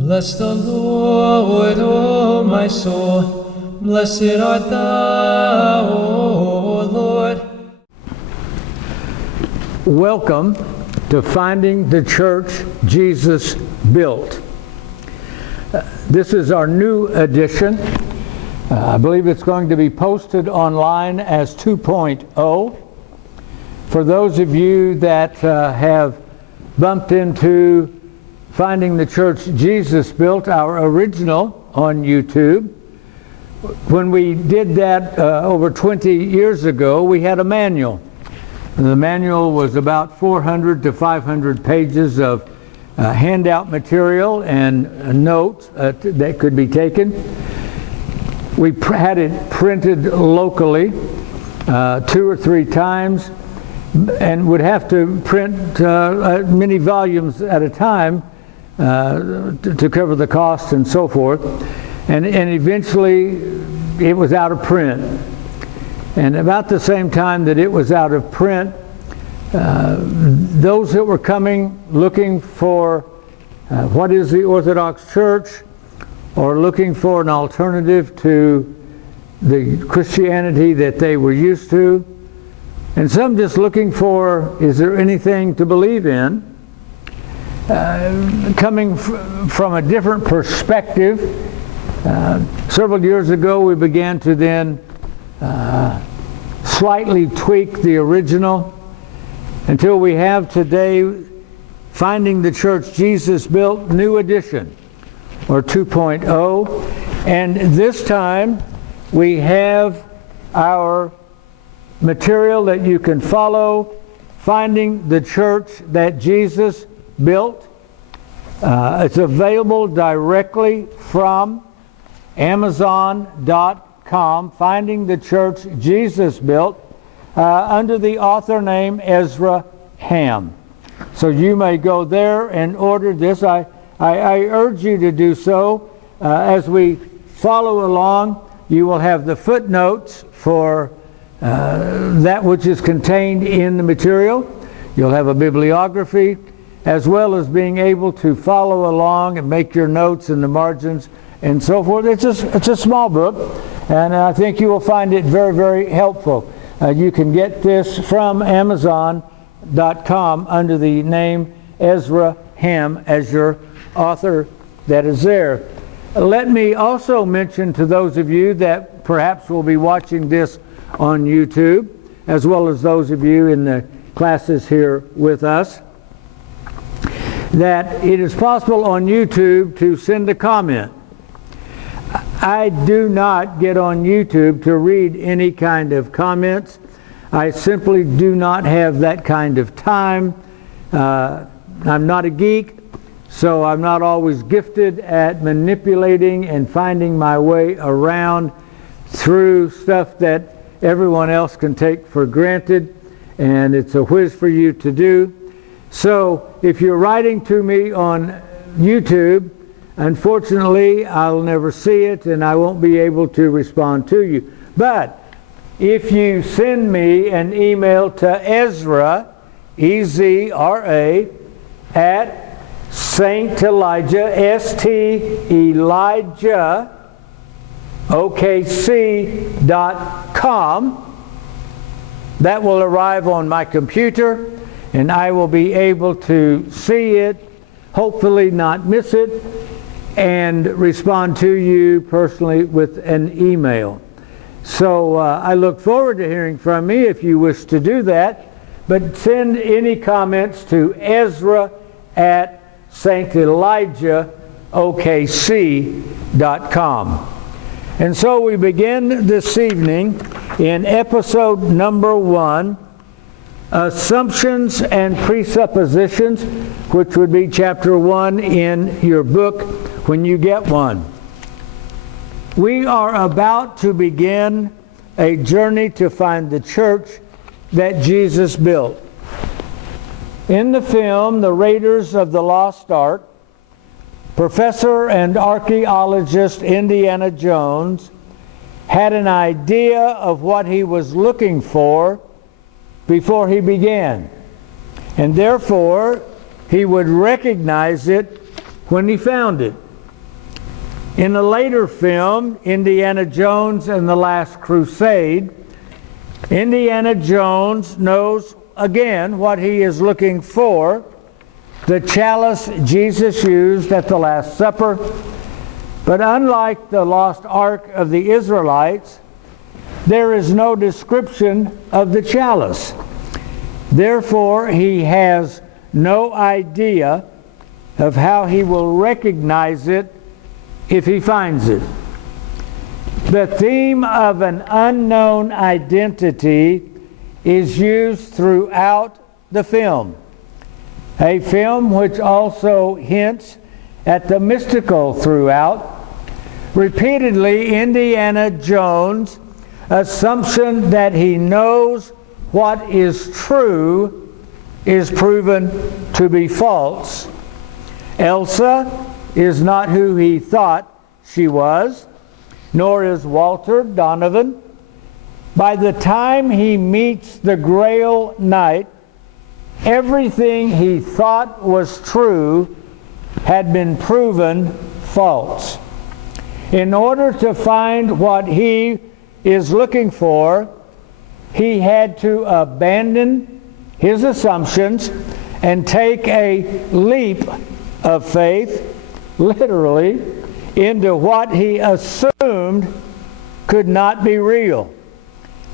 Bless the Lord, O my soul. Blessed art thou, O Lord. Welcome to Finding the Church Jesus Built. This is our new edition. I believe it's going to be posted online as 2.0. For those of you that have bumped into Finding the Church Jesus Built, our original on YouTube, when we did that over 20 years ago, we had a manual. The manual was about 400 to 500 pages of handout material and notes that could be taken. We had it printed locally 2 or 3 times and would have to print many volumes at a time to cover the cost and so forth. And eventually it was out of print. And about the same time that it was out of print, those that were coming looking for what is the Orthodox Church, or looking for an alternative to the Christianity that they were used to, and some just looking for, is there anything to believe in, coming from a different perspective. Several years ago we began to then slightly tweak the original until we have today Finding the Church Jesus Built New Edition, or 2.0. And this time we have our material that you can follow, Finding the Church that Jesus Built. It's available directly from Amazon.com, Finding the Church Jesus Built, under the author name Ezra Ham. So you may go there and order this. I urge you to do so. As we follow along, you will have the footnotes for that which is contained in the material. You'll have a bibliography, as well as being able to follow along and make your notes in the margins and so forth. It's a small book, and I think you will find it very, very helpful. You can get this from Amazon.com under the name Ezra Ham as your author that is there. Let me also mention to those of you that perhaps will be watching this on YouTube, as well as those of you in the classes here with us, that it is possible on YouTube to send a comment. I do not get on YouTube to read any kind of comments. I simply do not have that kind of time. I'm not a geek, so I'm not always gifted at manipulating and finding my way around through stuff that everyone else can take for granted, and it's a whiz for you to do. So if you're writing to me on YouTube, unfortunately I'll never see it and I won't be able to respond to you. But if you send me an email to Ezra, E-Z-R-A, at St. Elijah, S-T Elijah, OKC.com, that will arrive on my computer, and I will be able to see it, hopefully not miss it, and respond to you personally with an email. So I look forward to hearing from me if you wish to do that, but send any comments to Ezra at St. Elijah, OKC.com. And so we begin this evening in episode number 1, Assumptions and Presuppositions, which would be chapter 1 in your book when you get one. We are about to begin a journey to find the church that Jesus built. In the film, The Raiders of the Lost Ark, Professor and archaeologist Indiana Jones had an idea of what he was looking for before he began. And therefore, he would recognize it when he found it. In a later film, Indiana Jones and the Last Crusade, Indiana Jones knows again what he is looking for, the chalice Jesus used at the Last Supper. But unlike the lost ark of the Israelites, there is no description of the chalice. Therefore, he has no idea of how he will recognize it if he finds it. The theme of an unknown identity is used throughout the film, a film which also hints at the mystical throughout. Repeatedly, Indiana Jones' assumption that he knows what is true is proven to be false. Elsa is not who he thought she was, nor is Walter Donovan. By the time he meets the Grail Knight, everything he thought was true had been proven false. In order to find what he is looking for, he had to abandon his assumptions and take a leap of faith, literally, into what he assumed could not be real,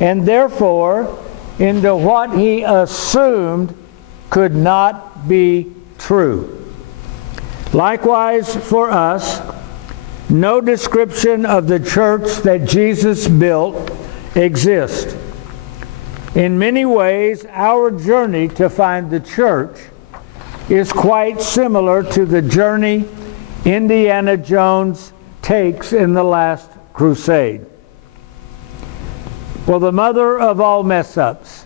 and therefore into what he assumed could not be true. Likewise for us, no description of the church that Jesus built exists. In many ways, our journey to find the church is quite similar to the journey Indiana Jones takes in the Last Crusade. Well, the mother of all mess-ups.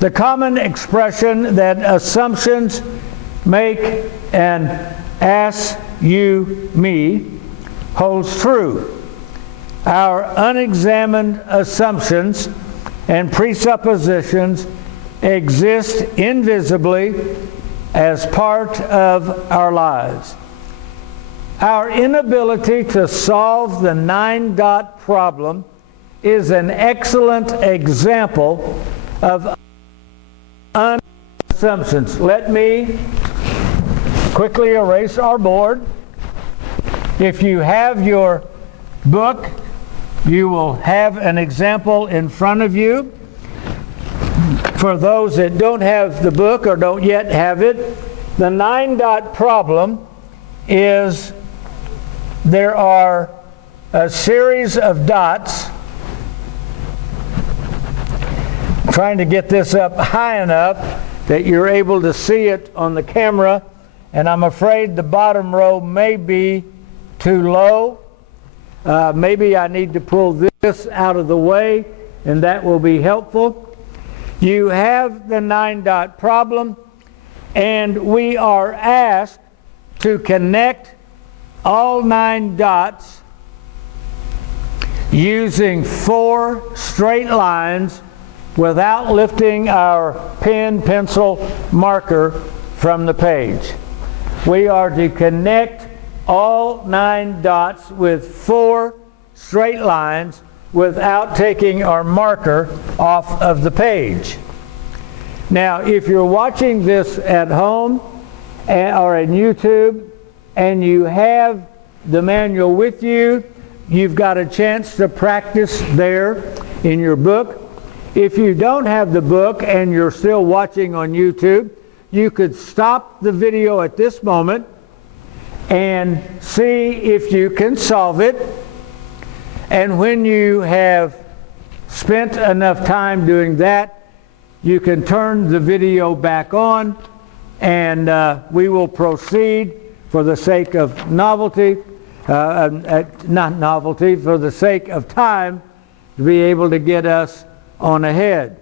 The common expression that assumptions make an ass you me holds true. Our unexamined assumptions and presuppositions exist invisibly as part of our lives. Our inability to solve the 9-dot problem is an excellent example of assumptions. Let me quickly erase our board. If you have your book, you will have an example in front of you. For those that don't have the book or don't yet have it, the 9-dot problem is there are a series of dots. I'm trying to get this up high enough that you're able to see it on the camera, and I'm afraid the bottom row may be too low. Maybe I need to pull this out of the way, and that will be helpful. You have the 9-dot problem, and we are asked to connect all 9 dots using 4 straight lines without lifting our pen, pencil, marker from the page. We are to connect all 9 dots with 4 straight lines without taking our marker off of the page. Now, if you're watching this at home or on YouTube and you have the manual with you, you've got a chance to practice there in your book. If you don't have the book and you're still watching on YouTube, you could stop the video at this moment and see if you can solve it. And when you have spent enough time doing that, you can turn the video back on, and we will proceed for the sake of novelty, not novelty, for the sake of time, to be able to get us on ahead.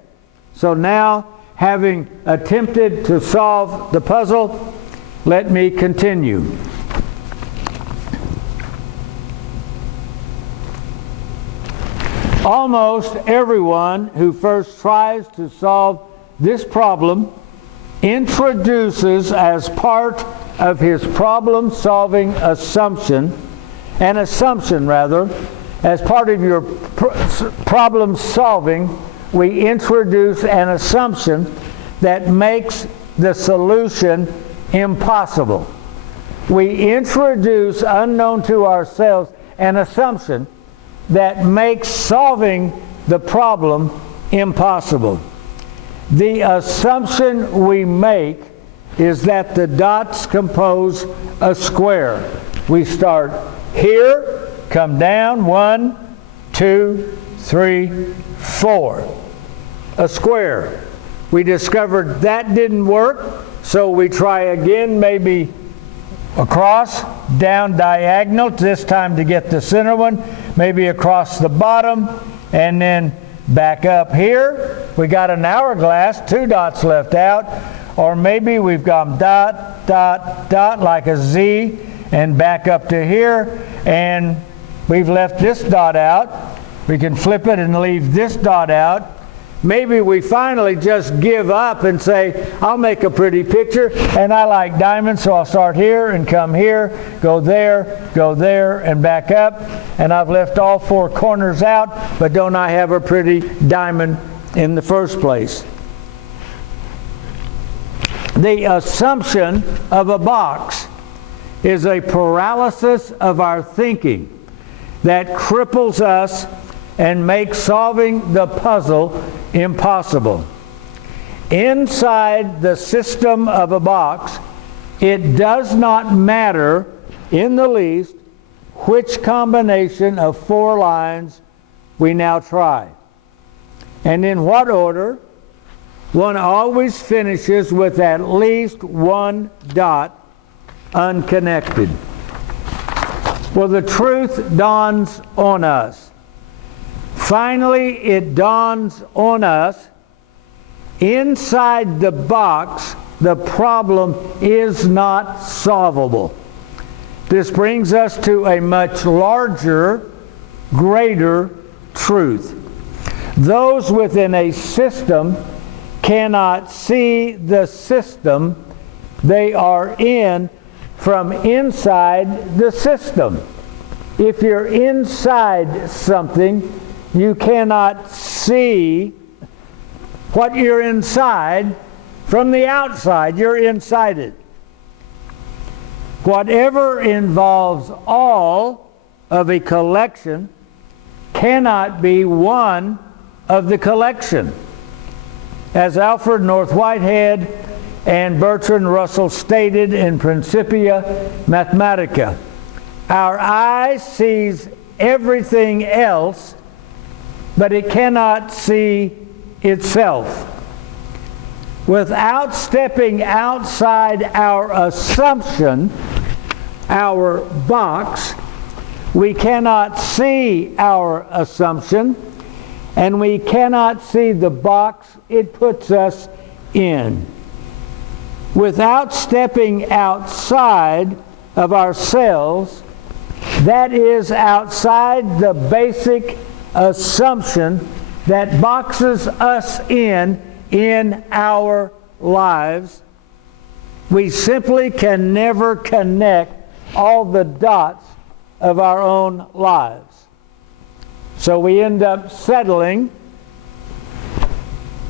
So now, having attempted to solve the puzzle, let me continue. Almost everyone who first tries to solve this problem introduces as part of his problem-solving assumption an assumption rather, as part of your problem solving, we introduce an assumption that makes the solution impossible. We introduce, unknown to ourselves, an assumption that makes solving the problem impossible. The assumption we make is that the dots compose a square. We start here, come down, 1, 2, 3, 4. A square. We discovered that didn't work, so we try again, maybe across, down diagonal, this time to get the center one, maybe across the bottom, and then back up here. We got an hourglass, 2 dots left out, or maybe we've gone dot, dot, dot like a Z, and back up to here, and we've left this dot out. We can flip it and leave this dot out. Maybe we finally just give up and say, I'll make a pretty picture, and I like diamonds, so I'll start here and come here, go there, and back up, and I've left all 4 corners out, but don't I have a pretty diamond in the first place? The assumption of a box is a paralysis of our thinking that cripples us and makes solving the puzzle impossible. Inside the system of a box, it does not matter in the least which combination of 4 lines we now try. And in what order, one always finishes with at least 1 dot unconnected. Well, the truth dawns on us. Finally, it dawns on us, inside the box, the problem is not solvable. This brings us to a much larger, greater truth. Those within a system cannot see the system they are in from inside the system. If you're inside something, you cannot see what you're inside from the outside. You're inside it. Whatever involves all of a collection cannot be one of the collection. As Alfred North Whitehead and Bertrand Russell stated in Principia Mathematica, our eye sees everything else, but it cannot see itself. Without stepping outside our assumption, our box, we cannot see our assumption, and we cannot see the box it puts us in. Without stepping outside of ourselves, that is outside the basic assumption that boxes us in our lives, we simply can never connect all the dots of our own lives. So we end up settling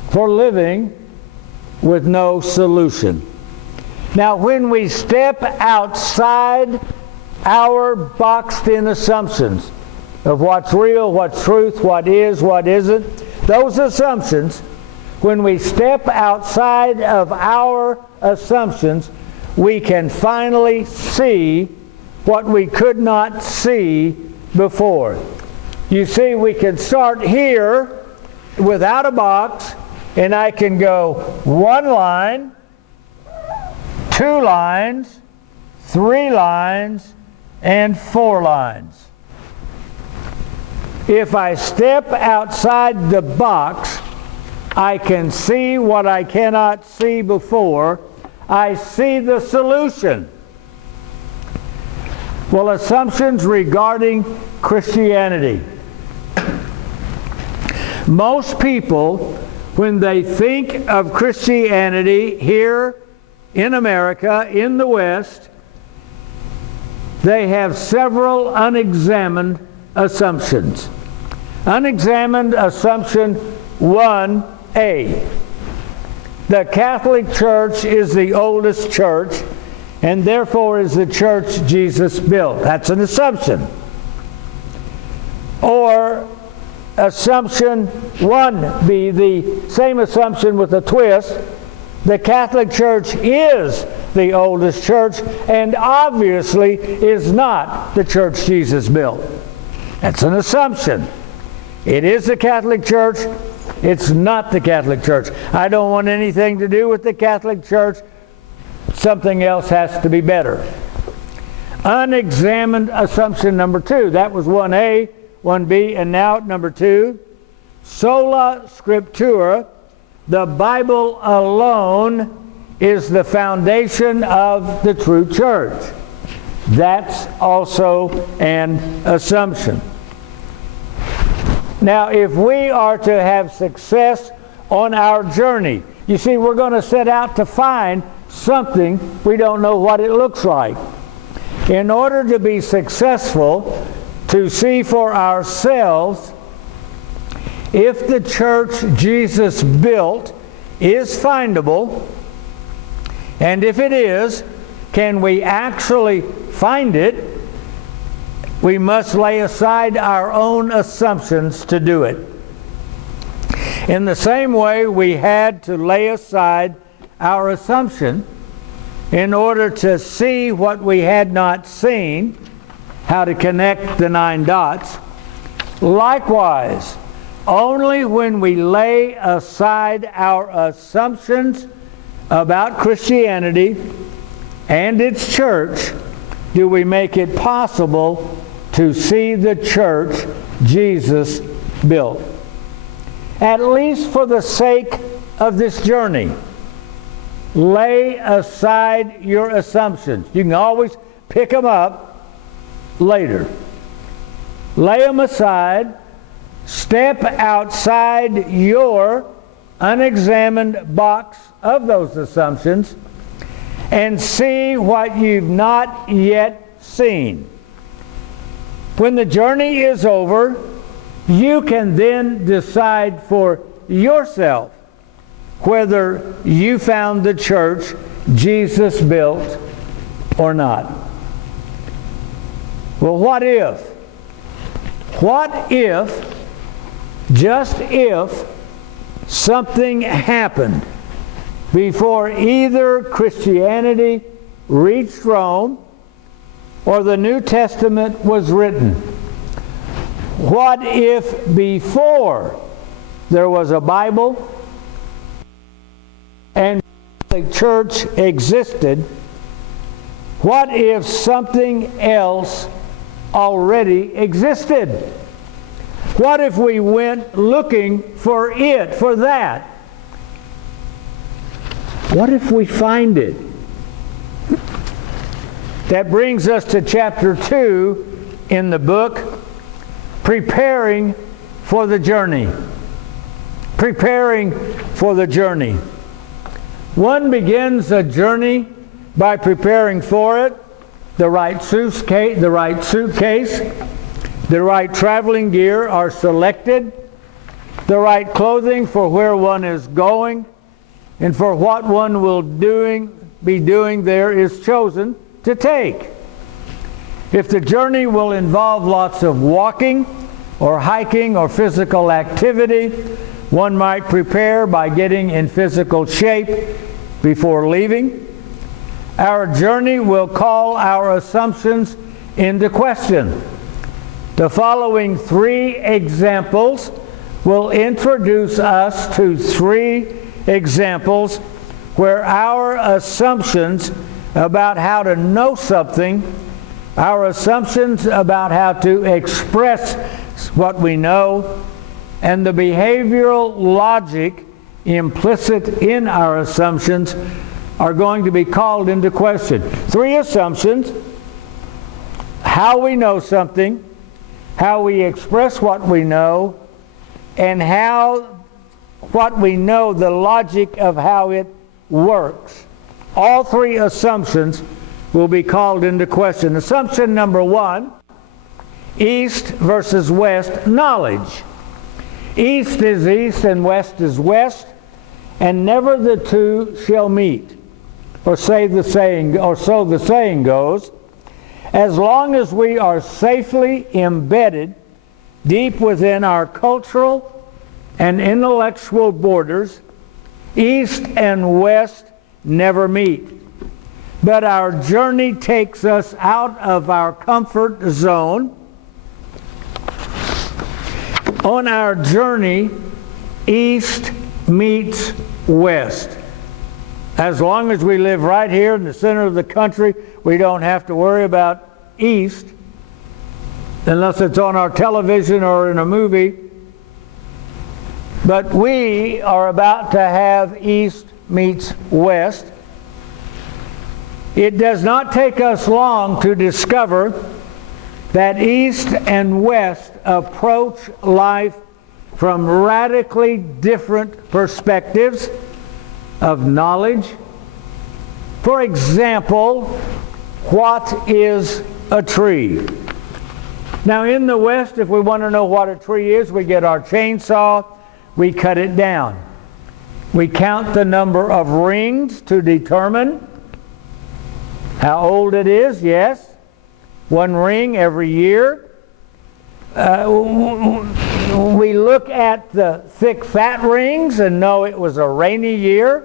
for living with no solution. Now, when we step outside our boxed-in assumptions of what's real, what's truth, what is, what isn't, those assumptions, when we step outside of our assumptions, we can finally see what we could not see before. You see, we can start here without a box, and I can go 1 line, 2 lines, 3 lines, and 4 lines. If I step outside the box, I can see what I cannot see before. I see the solution. Well, assumptions regarding Christianity. Most people, when they think of Christianity here in America, in the West, they have several unexamined assumptions. Unexamined assumption 1A. The Catholic Church is the oldest church, and therefore is the church Jesus built. That's an assumption. Or assumption 1B, the same assumption with a twist. The Catholic Church is the oldest church and obviously is not the church Jesus built. That's an assumption. It is the Catholic Church. It's not the Catholic Church. I don't want anything to do with the Catholic Church. Something else has to be better. Unexamined assumption number 2. That was 1A, 1B, and now number 2. Sola Scriptura, the Bible alone, is the foundation of the true church. That's also an assumption. Now, if we are to have success on our journey, you see, we're going to set out to find something. We don't know what it looks like. In order to be successful, to see for ourselves if the church Jesus built is findable, and if it is, can we actually find it? We must lay aside our own assumptions to do it. In the same way, we had to lay aside our assumption in order to see what we had not seen, how to connect the 9 dots. Likewise, only when we lay aside our assumptions about Christianity and its church do we make it possible to see the church Jesus built. At least for the sake of this journey, lay aside your assumptions. You can always pick them up later. Lay them aside. Step outside your unexamined box of those assumptions and see what you've not yet seen. When the journey is over, you can then decide for yourself whether you found the church Jesus built or not. Well, what if? What if, just if, something happened before either Christianity reached Rome or the New Testament was written? What if before there was a Bible and the church existed? What if something else already existed? What if we went looking for it, for that? What if we find it? That brings us to chapter 2 in the book, Preparing for the Journey. Preparing for the journey. One begins a journey by preparing for it. The right suitcase, the right traveling gear are selected. The right clothing for where one is going and for what one will be doing there is chosen to take. If the journey will involve lots of walking or hiking or physical activity, one might prepare by getting in physical shape before leaving. Our journey will call our assumptions into question. The following 3 examples will introduce us to 3 examples where our assumptions about how to know something, our assumptions about how to express what we know, and the behavioral logic implicit in our assumptions are going to be called into question. 3 assumptions: how we know something, how we express what we know, and how what we know, the logic of how it works. All 3 assumptions will be called into question. Assumption number one, east versus west knowledge. East is east and west is west, and never the two shall meet. Or so the saying goes. As long as we are safely embedded deep within our cultural and intellectual borders, east and west never meet. But our journey takes us out of our comfort zone. On our journey, east meets west. As long as we live right here in the center of the country, we don't have to worry about east, unless it's on our television or in a movie. But we are about to have east meets west. It does not take us long to discover that east and west approach life from radically different perspectives of knowledge. For example, what is a tree? Now in the West, if we want to know what a tree is, we get our chainsaw, we cut it down. We count the number of rings to determine how old it is, yes. One ring every year. We look at the thick, fat rings and know it was a rainy year.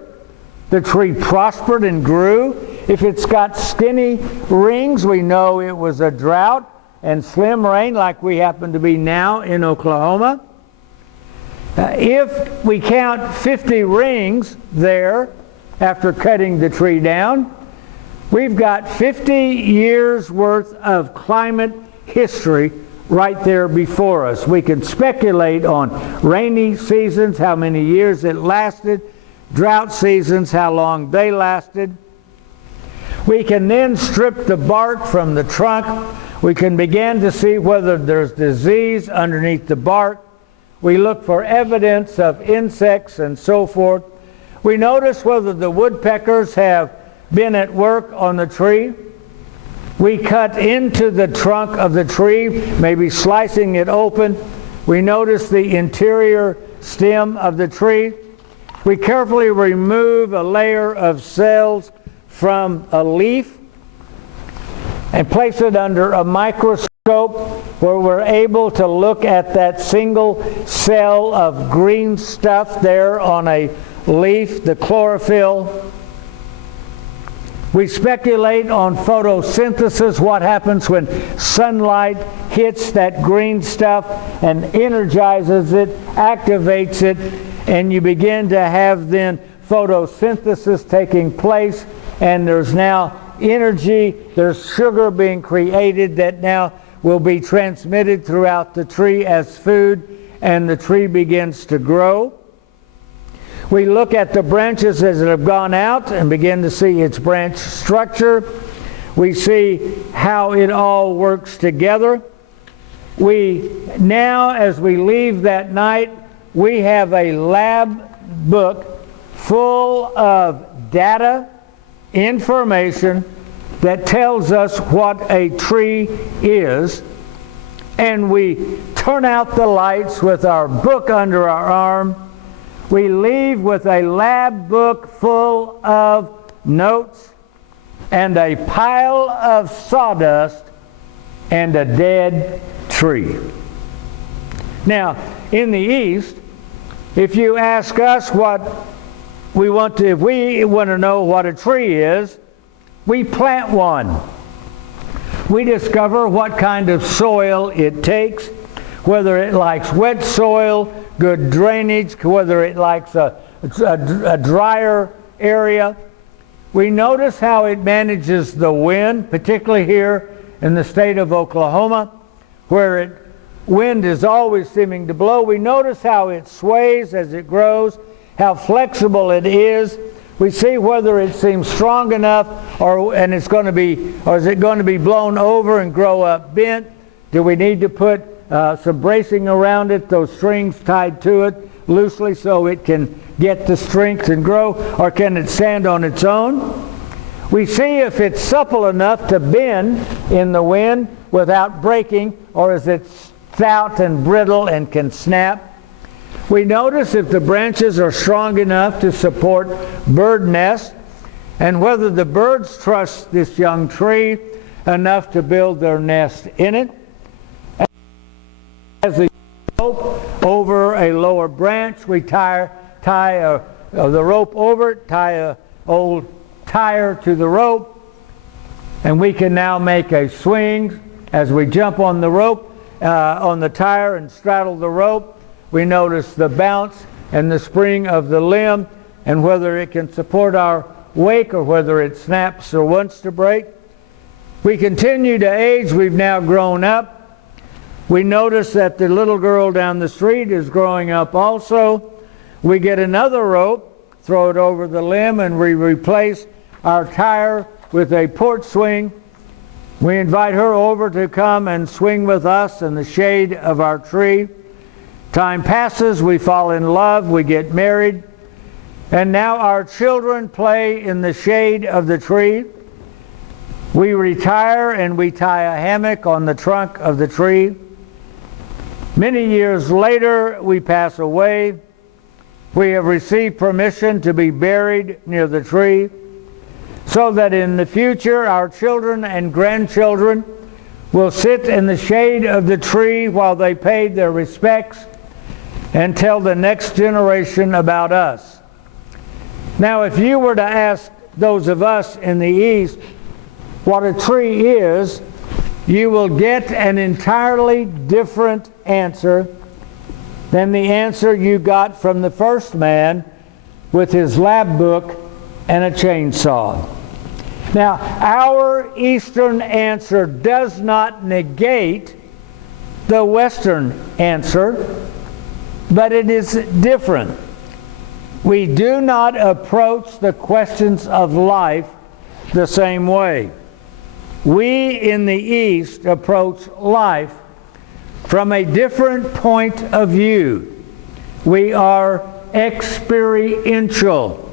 The tree prospered and grew. If it's got skinny rings, we know it was a drought and slim rain like we happen to be now in Oklahoma. If we count 50 rings there after cutting the tree down, we've got 50 years worth of climate history right there before us. We can speculate on rainy seasons, how many years it lasted, drought seasons, how long they lasted. We can then strip the bark from the trunk. We can begin to see whether there's disease underneath the bark. We look for evidence of insects and so forth. We notice whether the woodpeckers have been at work on the tree. We cut into the trunk of the tree, maybe slicing it open. We notice the interior stem of the tree. We carefully remove a layer of cells from a leaf and place it under a microscope where we're able to look at that single cell of green stuff there on a leaf, the chlorophyll. We speculate on photosynthesis, what happens when sunlight hits that green stuff and energizes it, activates it, and you begin to have then photosynthesis taking place, and there's now energy, there's sugar being created that now will be transmitted throughout the tree as food, and the tree begins to grow. We look at the branches as it have gone out and begin to see its branch structure. We see how it all works together. We now, as we leave that night, we have a lab book full of data, information that tells us what a tree is. And we turn out the lights with our book under our arm. We leave with a lab book full of notes and a pile of sawdust and a dead tree. Now, in the East, if you ask us if we want to know what a tree is, we plant one. We discover what kind of soil it takes, whether it likes wet soil, good drainage, whether it likes a drier area. We notice how it manages the wind, particularly here in the state of Oklahoma, where wind is always seeming to blow. We notice how it sways as it grows, how flexible it is. We see whether it seems strong enough, or is it going to be blown over and grow up bent? Do we need to put some bracing around it, those strings tied to it loosely so it can get the strength and grow, or can it stand on its own? We see if it's supple enough to bend in the wind without breaking, or is it stout and brittle and can snap. We notice if the branches are strong enough to support bird nests, and whether the birds trust this young tree enough to build their nest in it. As the rope over a lower branch, we tie the rope over it, tie an old tire to the rope, and we can now make a swing as we jump on the rope, on the tire and straddle the rope. We notice the bounce and the spring of the limb and whether it can support our wake or whether it snaps or wants to break. We continue to age. We've now grown up. We notice that the little girl down the street is growing up also. We get another rope, throw it over the limb, and we replace our tire with a porch swing. We invite her over to come and swing with us in the shade of our tree. Time passes, we fall in love, we get married, and now our children play in the shade of the tree. We retire and we tie a hammock on the trunk of the tree. Many years later, we pass away. We have received permission to be buried near the tree, so that in the future our children and grandchildren will sit in the shade of the tree while they pay their respects and tell the next generation about us. Now, if you were to ask those of us in the East what a tree is, you will get an entirely different answer than the answer you got from the first man with his lab book and a chainsaw. Now, our Eastern answer does not negate the Western answer, but it is different. We do not approach the questions of life the same way. We in the East approach life from a different point of view. We are experiential.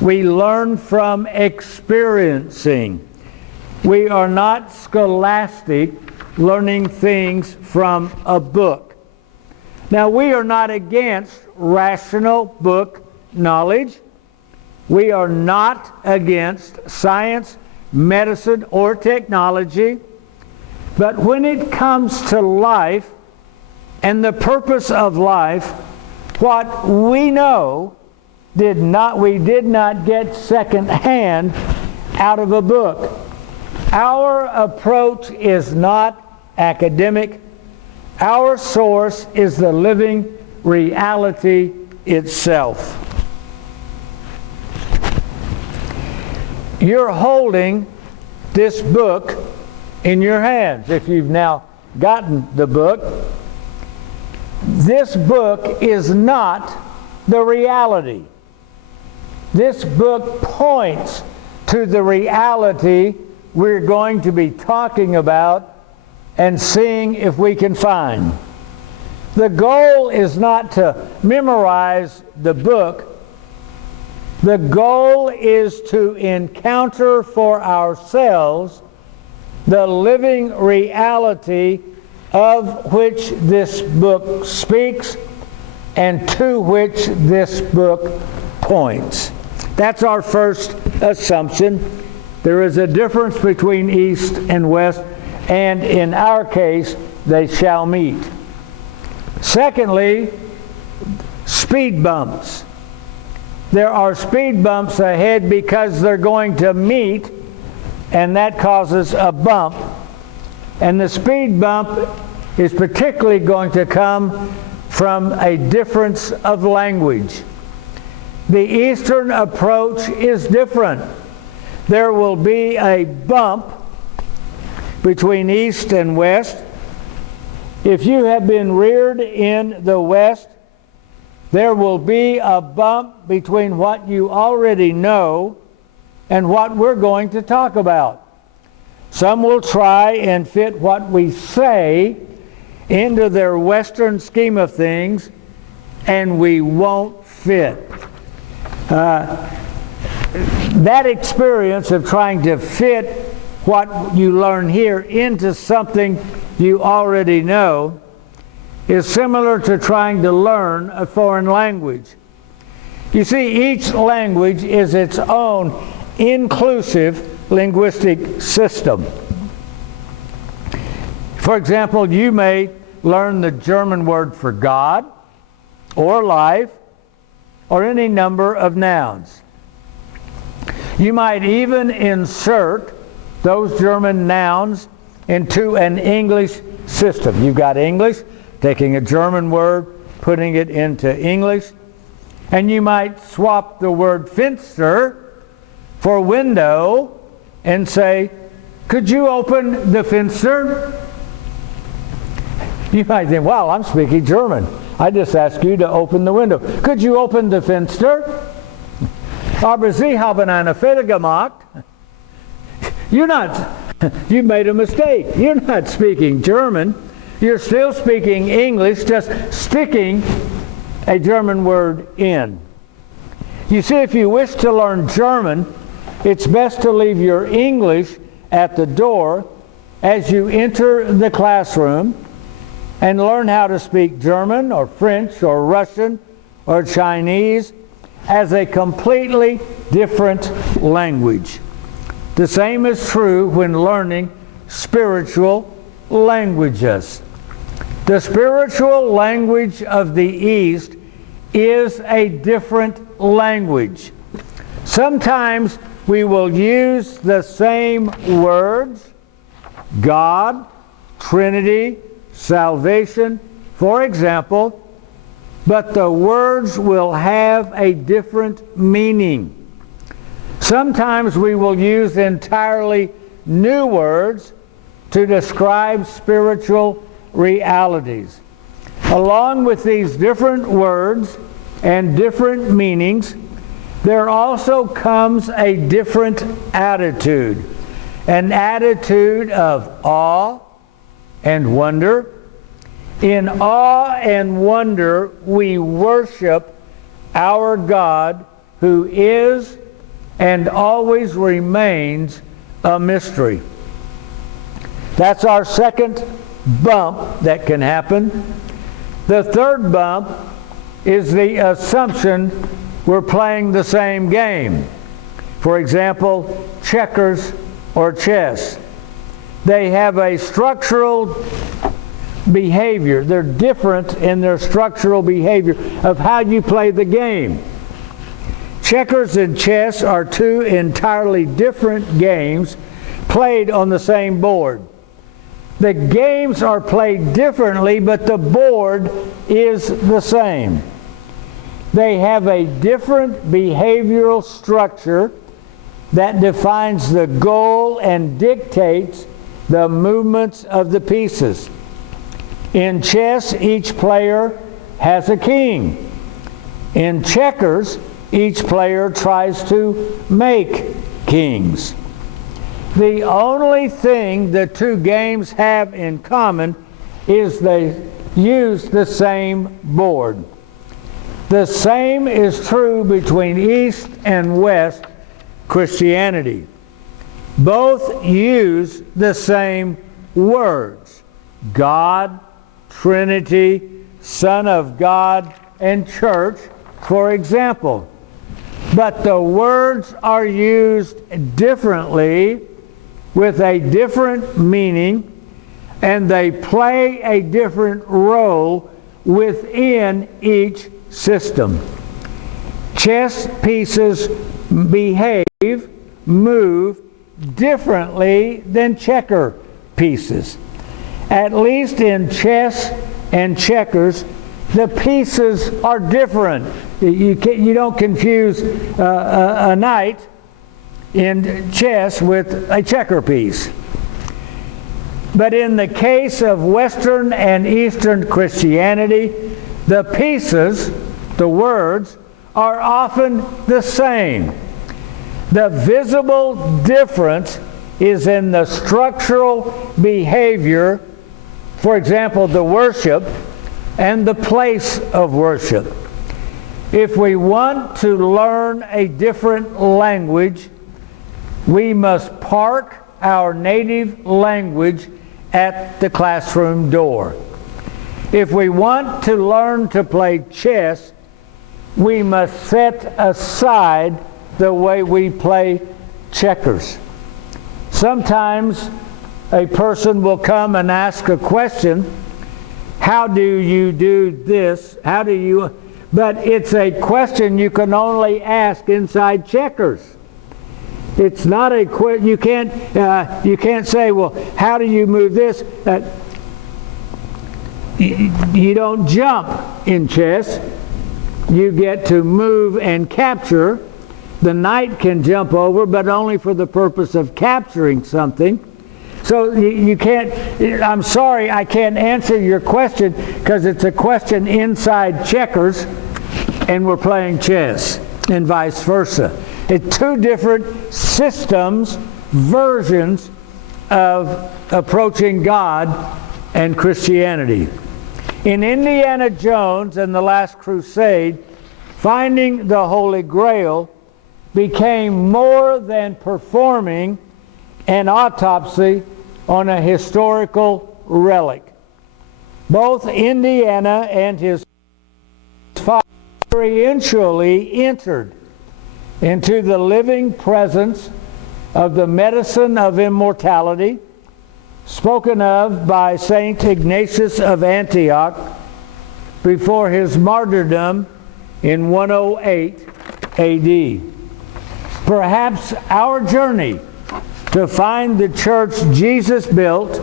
We learn from experiencing. We are not scholastic, learning things from a book. Now, we are not against rational book knowledge. We are not against science, medicine, or technology. But when it comes to life and the purpose of life, what we know we did not get secondhand out of a book. Our approach is not academic. Our source is the living reality itself. You're holding this book in your hands. If you've now gotten the book, this book is not the reality. This book points to the reality we're going to be talking about and seeing if we can find. The goal is not to memorize the book. The goal is to encounter for ourselves the living reality of which this book speaks and to which this book points. That's our first assumption. There is a difference between East and West, and in our case, they shall meet. Secondly, speed bumps. There are speed bumps ahead because they're going to meet, and that causes a bump. And the speed bump is particularly going to come from a difference of language. The Eastern approach is different. There will be a bump between East and West. If you have been reared in the West, there will be a bump between what you already know and what we're going to talk about. Some will try and fit what we say into their Western scheme of things, and we won't fit. that experience of trying to fit what you learn here into something you already know is similar to trying to learn a foreign language. You see, each language is its own inclusive linguistic system. For example, you may learn the German word for God, or life, or any number of nouns. You might even insert those German nouns into an English system. You've got English, taking a German word, putting it into English, and you might swap the word Fenster for window and say, could you open the Fenster? You might think, wow, I'm speaking German. I just asked you to open the window. Could you open the Fenster? Aber Sie haben eine Fehler gemacht. You made a mistake. You're not speaking German. You're still speaking English, just sticking a German word in. You see, if you wish to learn German, it's best to leave your English at the door as you enter the classroom and learn how to speak German or French or Russian or Chinese as a completely different language. The same is true when learning spiritual languages. The spiritual language of the East is a different language. Sometimes we will use the same words, God, Trinity, salvation, for example, but the words will have a different meaning. Sometimes we will use entirely new words to describe spiritual realities. Along with these different words and different meanings, there also comes a different attitude, an attitude of awe and wonder. In awe and wonder, we worship our God, who is and always remains a mystery. That's our second bump that can happen. The third bump is the assumption we're playing the same game. For example, checkers or chess. They have a structural behavior. They're different in their structural behavior of how you play the game. Checkers and chess are two entirely different games played on the same board. The games are played differently, but the board is the same. They have a different behavioral structure that defines the goal and dictates the movements of the pieces. In chess, each player has a king. In checkers, each player tries to make kings. The only thing the two games have in common is they use the same board. The same is true between East and West Christianity. Both use the same words: God, Trinity, Son of God, and Church, for example. But the words are used differently, with a different meaning, and they play a different role within each system. Chess pieces behave, move differently than checker pieces. At least in chess and checkers, the pieces are different. You don't confuse a knight in chess with a checker piece. But in the case of Western and Eastern Christianity, the pieces, the words, are often the same. The visible difference is in the structural behavior, for example, the worship and the place of worship. If we want to learn a different language, we must park our native language at the classroom door. If we want to learn to play chess, we must set aside the way we play checkers. Sometimes a person will come and ask a question, how do you do this? But it's a question you can only ask inside checkers. It's not a you can't say, well, how do you move this? You don't jump in chess. You get to move and capture. The knight can jump over, but only for the purpose of capturing something. So you can't, I'm sorry, I can't answer your question because it's a question inside checkers and we're playing chess, and vice versa. It's two different systems, versions of approaching God and Christianity. In Indiana Jones and the Last Crusade, finding the Holy Grail became more than performing an autopsy on a historical relic. Both Indiana and his father experientially entered into the living presence of the medicine of immortality spoken of by St. Ignatius of Antioch before his martyrdom in 108 AD. Perhaps our journey to find the church Jesus built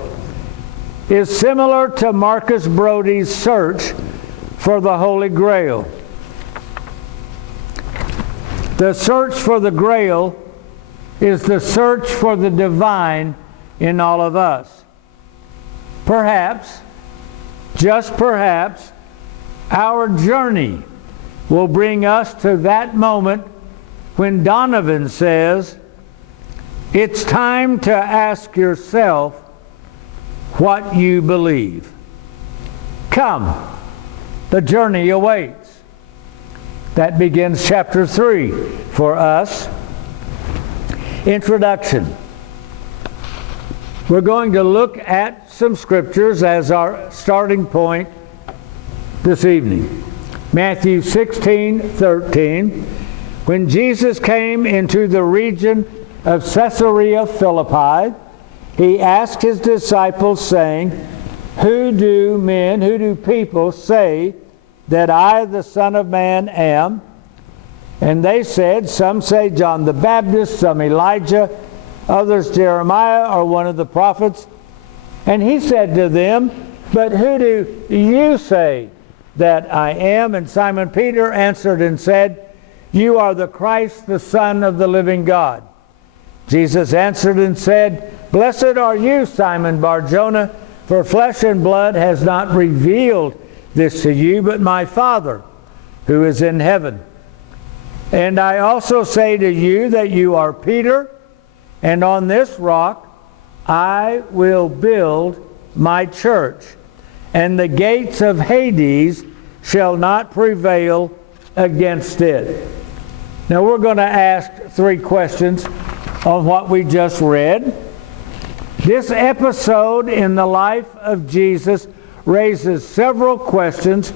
is similar to Marcus Brody's search for the Holy Grail. The search for the Grail is the search for the divine in all of us. Perhaps, just perhaps, our journey will bring us to that moment when Donovan says, it's time to ask yourself what you believe. Come, the journey awaits. That begins chapter 3 for us. Introduction. We're going to look at some scriptures as our starting point this evening. Matthew 16:13. When Jesus came into the region of Caesarea Philippi, he asked his disciples, saying, who do people say that I, the Son of Man, am? And they said, some say John the Baptist, some Elijah, others Jeremiah or one of the prophets. And he said to them, but who do you say that I am? And Simon Peter answered and said, you are the Christ, the Son of the living God. Jesus answered and said, blessed are you, Simon Bar-Jonah, for flesh and blood has not revealed this to you, but my Father who is in heaven. And I also say to you that you are Peter, and on this rock I will build my church, and the gates of Hades shall not prevail against it. Now we're going to ask 3 questions on what we just read. This episode in the life of Jesus raises several questions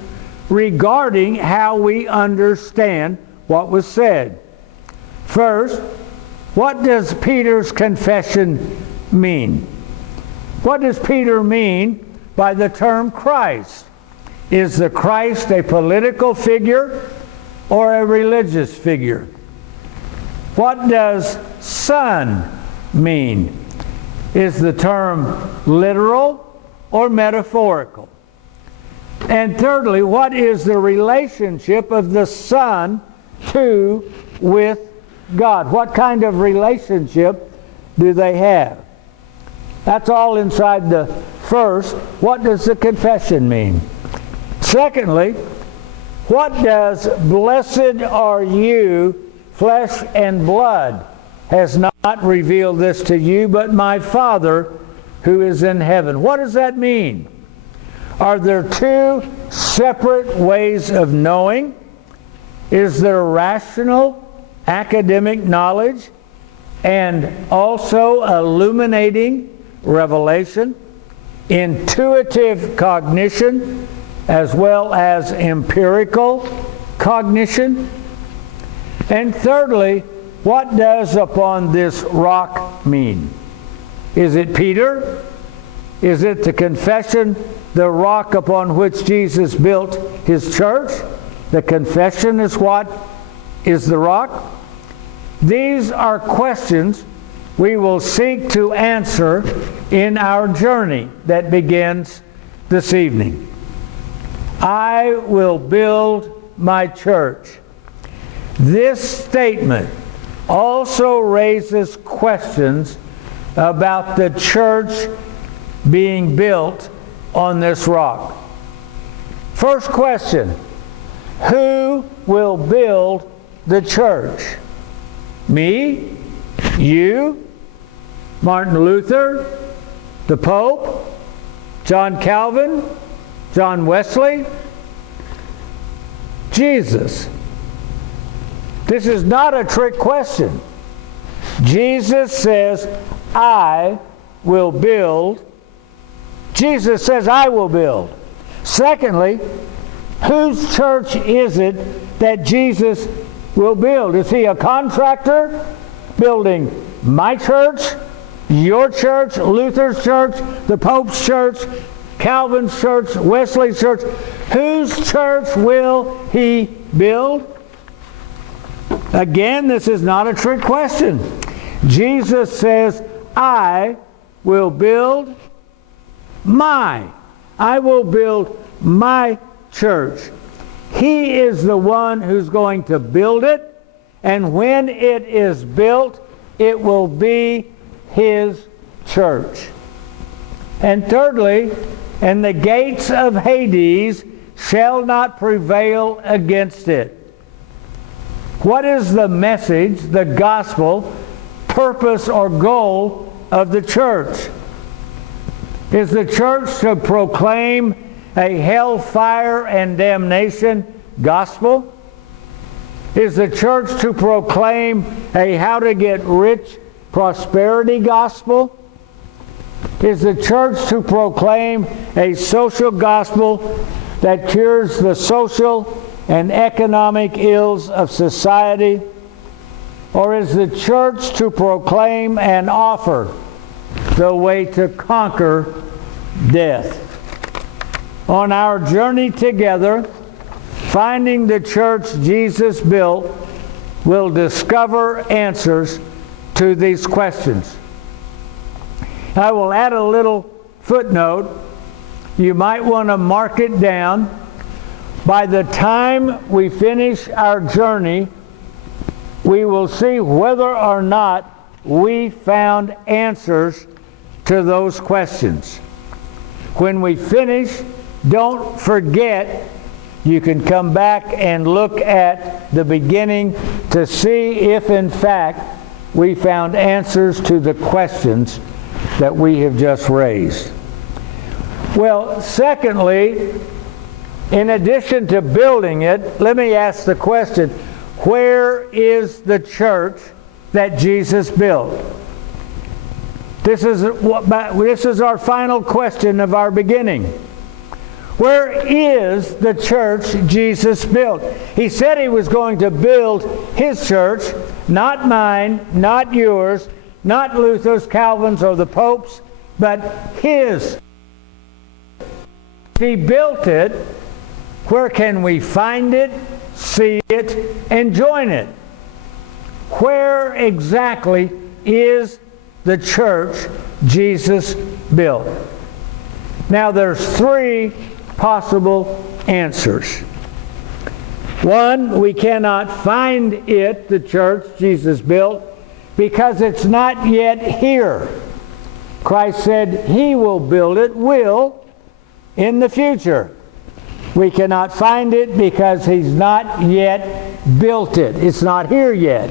regarding how we understand what was said. First, what does Peter's confession mean? What does Peter mean by the term Christ? Is the Christ a political figure or a religious figure? What does Son mean? Is the term literal or metaphorical? And thirdly, what is the relationship of the Son with God? What kind of relationship do they have? That's all inside the first. What does the confession mean? Secondly, what does blessed are you, flesh and blood has not revealed this to you, but my Father who is in heaven? What does that mean? Are there 2 separate ways of knowing? Is there rational academic knowledge and also illuminating revelation, intuitive cognition, as well as empirical cognition? And thirdly, what does upon this rock mean? Is it Peter? Is it the confession, the rock upon which Jesus built his church? The confession is what is the rock? These are questions we will seek to answer in our journey that begins this evening. I will build my church. This statement also raises questions about the church being built on this rock. First question, who will build the church? Me? You? Martin Luther? The Pope? John Calvin? John Wesley? Jesus. This is not a trick question. Jesus says, I will build. Jesus says, I will build. Secondly, whose church is it that Jesus will build? Is he a contractor building my church, your church, Luther's church, the Pope's church, Calvin's church, Wesley's church? Whose church will he build? Again, this is not a trick question. Jesus says, I will build I will build my church. He is the one who's going to build it, and when it is built, it will be his church. And thirdly, and the gates of Hades shall not prevail against it. What is the message, the gospel, purpose, or goal of the church? Is the church to proclaim a hellfire and damnation gospel? Is the church to proclaim a how to get rich prosperity gospel? Is the church to proclaim a social gospel that cures the social and economic ills of society? Or is the church to proclaim and offer the way to conquer death? On our journey together, finding the church Jesus built, we'll discover answers to these questions. I will add a little footnote. You might want to mark it down. By the time we finish our journey, we will see whether or not we found answers to those questions. When we finish, don't forget, you can come back and look at the beginning to see if in fact we found answers to the questions that we have just raised. Well, secondly, in addition to building it, let me ask the question, where is the church that Jesus built? This is our final question of our beginning. Where is the church Jesus built? He said he was going to build his church, not mine, not yours, not Luther's, Calvin's, or the Pope's, but his. If he built it, where can we find it, see it, and join it? Where exactly is the church Jesus built? Now there's three possible answers. One, we cannot find it, the church Jesus built, because it's not yet here. Christ said he will build it, in the future. We cannot find it because he's not yet built it. It's not here yet.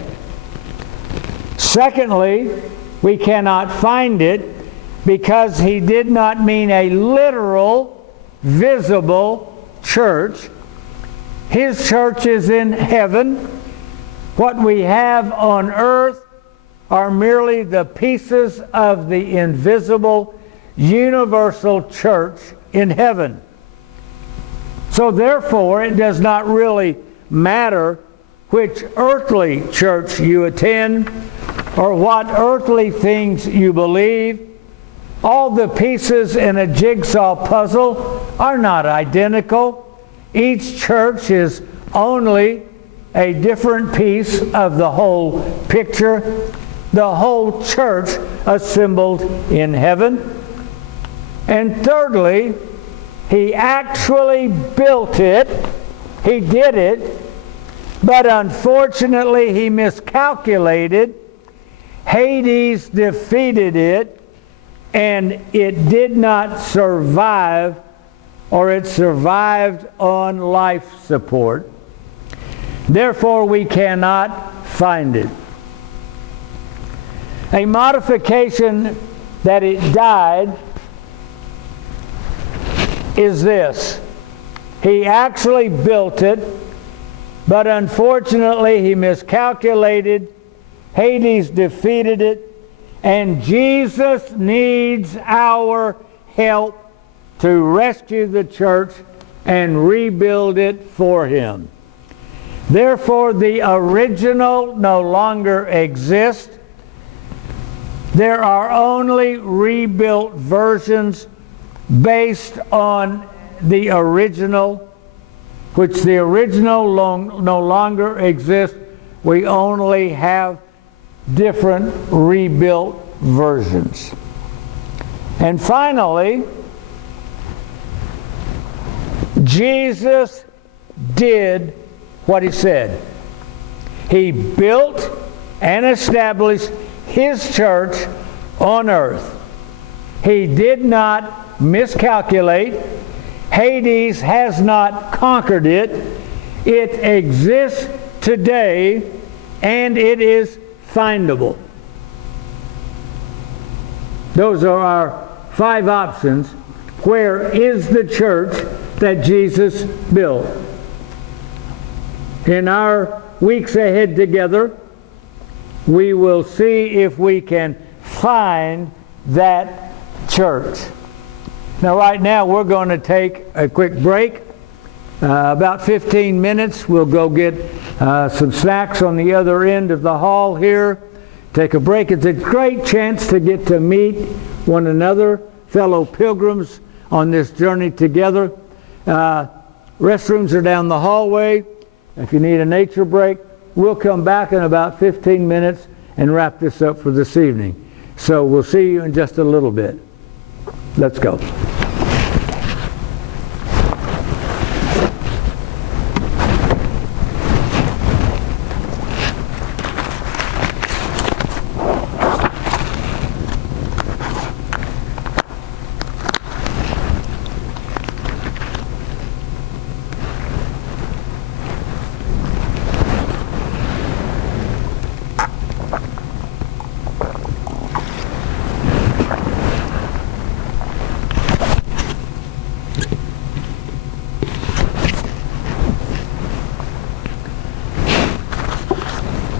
Secondly, we cannot find it because he did not mean a literal, visible church. His church is in heaven. What we have on earth are merely the pieces of the invisible, universal church in heaven. So therefore, it does not really matter which earthly church you attend or what earthly things you believe. All the pieces in a jigsaw puzzle are not identical. Each church is only a different piece of the whole picture, the whole church assembled in heaven. And thirdly, He actually built it. He did it, but unfortunately He miscalculated. Hades defeated it, and it did not survive, or it survived on life support. Therefore, we cannot find it. A modification that it died is this. He actually built it, but unfortunately he miscalculated. Hades defeated it, and Jesus needs our help to rescue the church and rebuild it for Him. Therefore, the original no longer exists. There are only rebuilt versions based on the original, which the original no longer exists. We only have different rebuilt versions. And finally, Jesus did what He said. He built and established His church on earth. He did not miscalculate. Hades has not conquered it. It exists today, and it is findable. Those are our 5 options. Where is the church that Jesus built? In our weeks ahead together, we will see if we can find that church. Now, right now, we're going to take a quick break. About 15 minutes. We'll go get some snacks on the other end of the hall here. Take a break. It's a great chance to get to meet one another, fellow pilgrims on this journey together. Restrooms are down the hallway. If you need a nature break, we'll come back in about 15 minutes and wrap this up for this evening. So we'll see you in just a little bit. Let's go.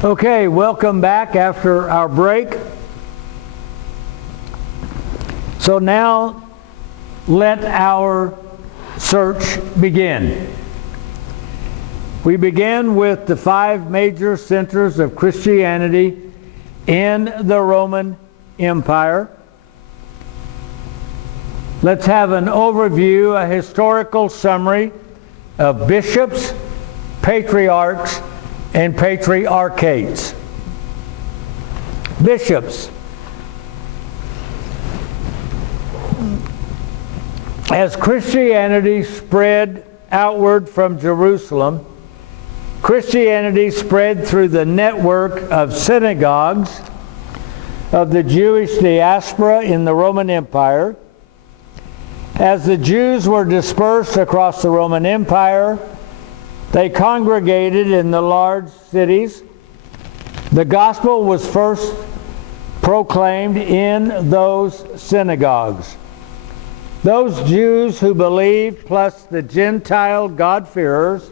Okay, welcome back after our break. So now let our search begin. We begin with the 5 major centers of Christianity in the Roman Empire. Let's have an overview, a historical summary of bishops, patriarchs, and patriarchates. Bishops. As Christianity spread outward from Jerusalem, Christianity spread through the network of synagogues of the Jewish diaspora in the Roman Empire. As the Jews were dispersed across the Roman Empire, they congregated in the large cities. The gospel was first proclaimed in those synagogues. Those Jews who believed, plus the Gentile God-fearers,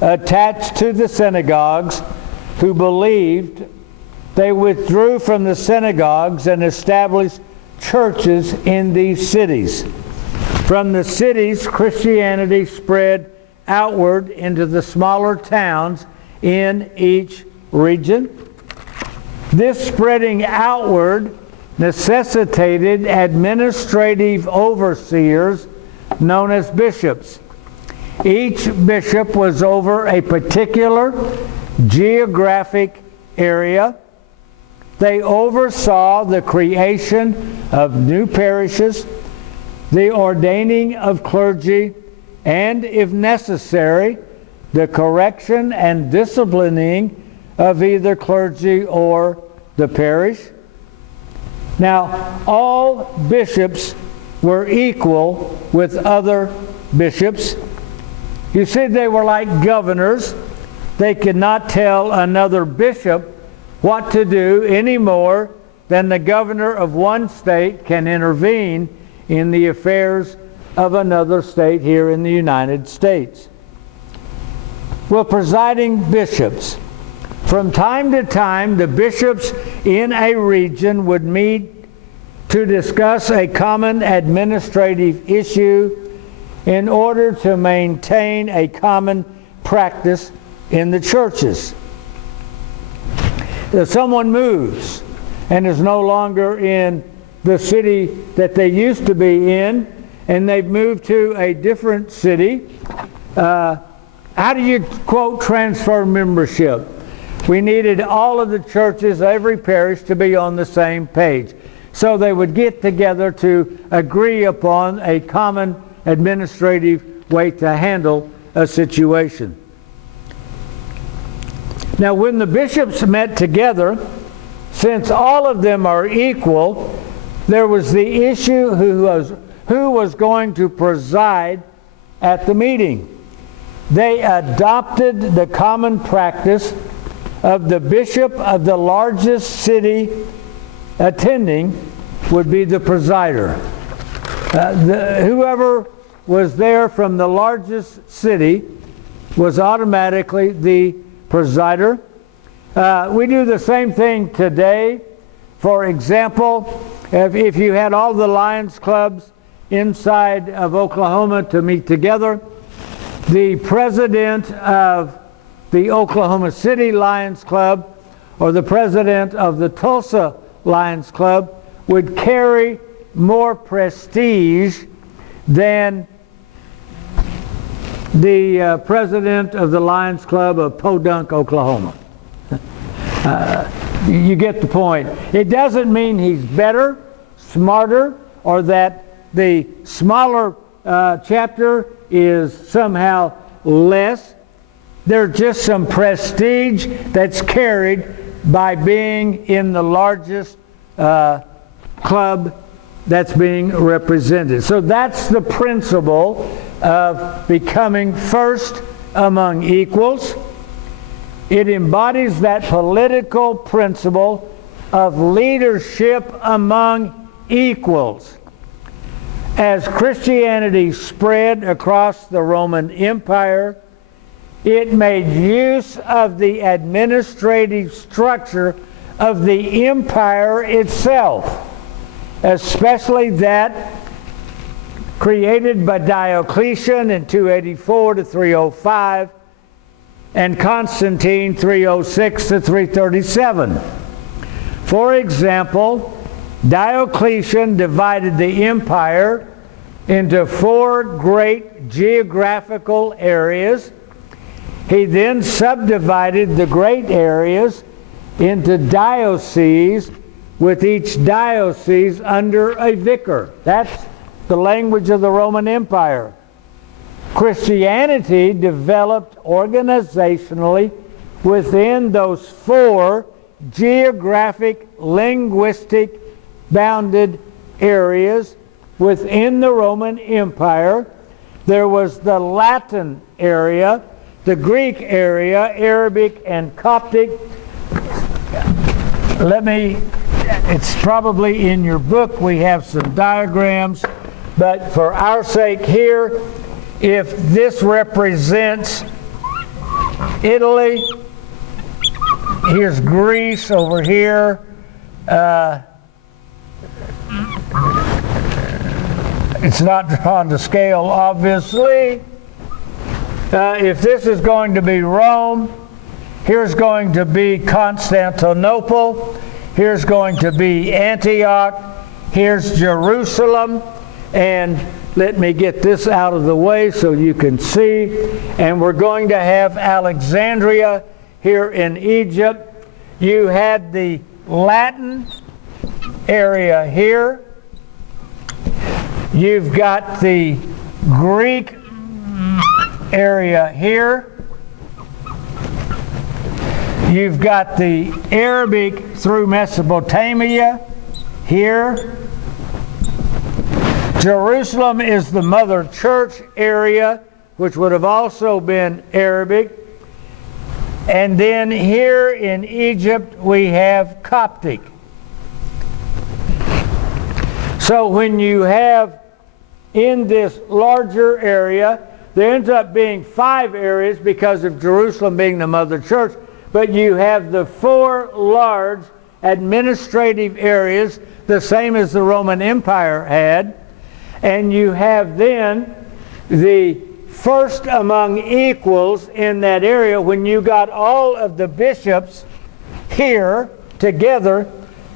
attached to the synagogues who believed, they withdrew from the synagogues and established churches in these cities. From the cities, Christianity spread outward into the smaller towns in each region. This spreading outward necessitated administrative overseers known as bishops. Each bishop was over a particular geographic area. They oversaw the creation of new parishes, the ordaining of clergy, and, if necessary, the correction and disciplining of either clergy or the parish. Now, all bishops were equal with other bishops. You see, they were like governors. They could not tell another bishop what to do any more than the governor of one state can intervene in the affairs of another state here in the United States. Well, presiding bishops. From time to time, the bishops in a region would meet to discuss a common administrative issue in order to maintain a common practice in the churches. If someone moves and is no longer in the city that they used to be in, and they've moved to a different city, how do you, quote, transfer membership? We needed all of the churches, every parish, to be on the same page. So they would get together to agree upon a common administrative way to handle a situation. Now, when the bishops met together, since all of them are equal, there was the issue who was going to preside at the meeting. They adopted the common practice of the bishop of the largest city attending would be the presider. Whoever was there from the largest city was automatically the presider. We do the same thing today. For example, if you had all the Lions clubs inside of Oklahoma to meet together, the president of the Oklahoma City Lions Club or the president of the Tulsa Lions Club would carry more prestige than the president of the Lions Club of Podunk, Oklahoma. You get the point. It doesn't mean he's better, smarter, or that the smaller chapter is somehow less. There's just some prestige that's carried by being in the largest club that's being represented. So that's the principle of becoming first among equals. It embodies that political principle of leadership among equals. As Christianity spread across the Roman Empire, it made use of the administrative structure of the empire itself, especially that created by Diocletian in 284 to 305 and Constantine 306 to 337. For example, Diocletian divided the empire into 4 great geographical areas. He then subdivided the great areas into dioceses, with each diocese under a vicar. That's the language of the Roman Empire. Christianity developed organizationally within those 4 geographic, linguistic, bounded areas within the Roman Empire. There was the Latin area, the Greek area, Arabic and Coptic. It's probably in your book, we have some diagrams, but for our sake here, if this represents Italy. Here's Greece over here. It's not on the scale, obviously. If this is going to be Rome, here's going to be Constantinople. Here's going to be Antioch. Here's Jerusalem. And let me get this out of the way so you can see. And we're going to have Alexandria here in Egypt. You had the Latin area here. You've got the Greek area here. You've got the Arabic through Mesopotamia here. Jerusalem is the mother church area, which would have also been Arabic. And then here in Egypt we have Coptic. So when you have in this larger area, there ends up being 5 areas because of Jerusalem being the mother church, but you have the 4 large administrative areas, the same as the Roman Empire had, and you have then the first among equals in that area. When you got all of the bishops here together,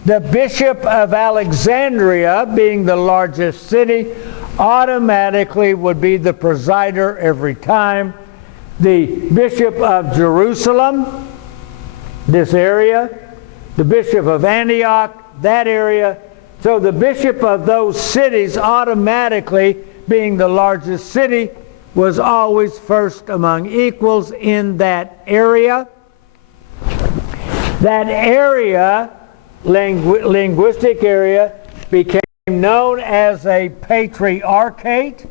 the Bishop of Alexandria, being the largest city, automatically would be the presider every time. The Bishop of Jerusalem, this area, the Bishop of Antioch, that area. So the bishop of those cities, automatically being the largest city, was always first among equals in that area. That area, linguistic area, became known as a patriarchate.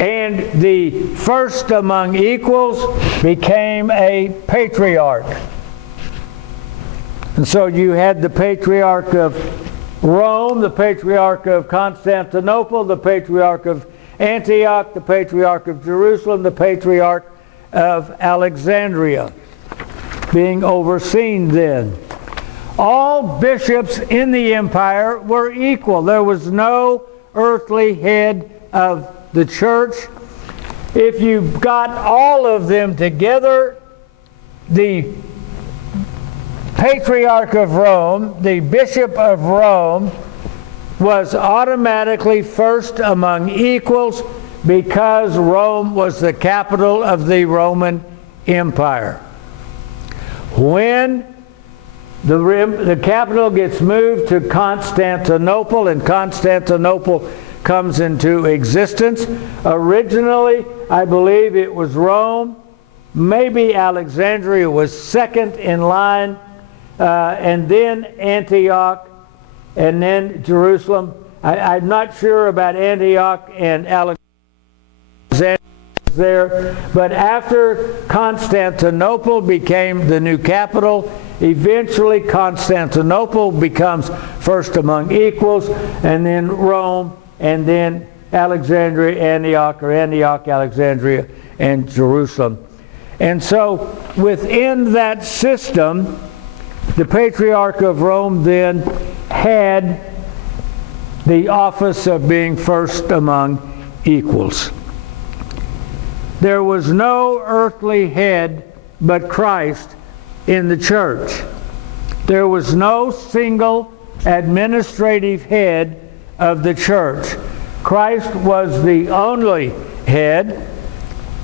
And the first among equals became a patriarch. And so you had the Patriarch of Rome, the Patriarch of Constantinople, the Patriarch of Antioch, the Patriarch of Jerusalem, the Patriarch of Alexandria being overseen then. All bishops in the empire were equal. There was no earthly head of the church. If you got all of them together, the Patriarch of Rome, the Bishop of Rome, was automatically first among equals because Rome was the capital of the Roman Empire. When the capital gets moved to Constantinople, and Constantinople comes into existence. Originally, I believe it was Rome. Maybe Alexandria was second in line, and then Antioch, and then Jerusalem. I'm not sure about Antioch and Alexandria there, but after Constantinople became the new capital, eventually Constantinople becomes first among equals, and then Rome, and then Alexandria, Antioch, or Antioch, Alexandria, and Jerusalem. And so within that system, the Patriarch of Rome then had the office of being first among equals. There was no earthly head but Christ in the church. There was no single administrative head of the church. Christ was the only head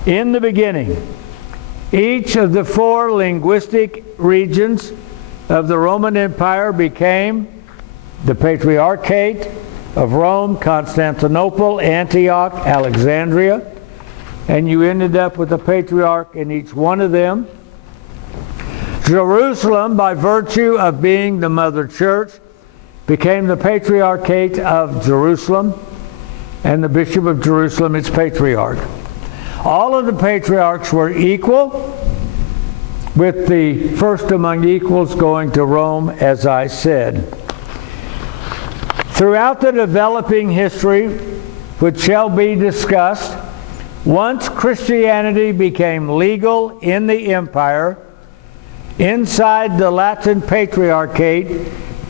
in the beginning. Each of the 4 linguistic regions of the Roman Empire became the Patriarchate of Rome, Constantinople, Antioch, Alexandria, and you ended up with a patriarch in each one of them. Jerusalem, by virtue of being the mother church, became the Patriarchate of Jerusalem, and the Bishop of Jerusalem its patriarch. All of the patriarchs were equal, with the first among equals going to Rome, as I said. Throughout the developing history, which shall be discussed, once Christianity became legal in the empire, inside the Latin Patriarchate,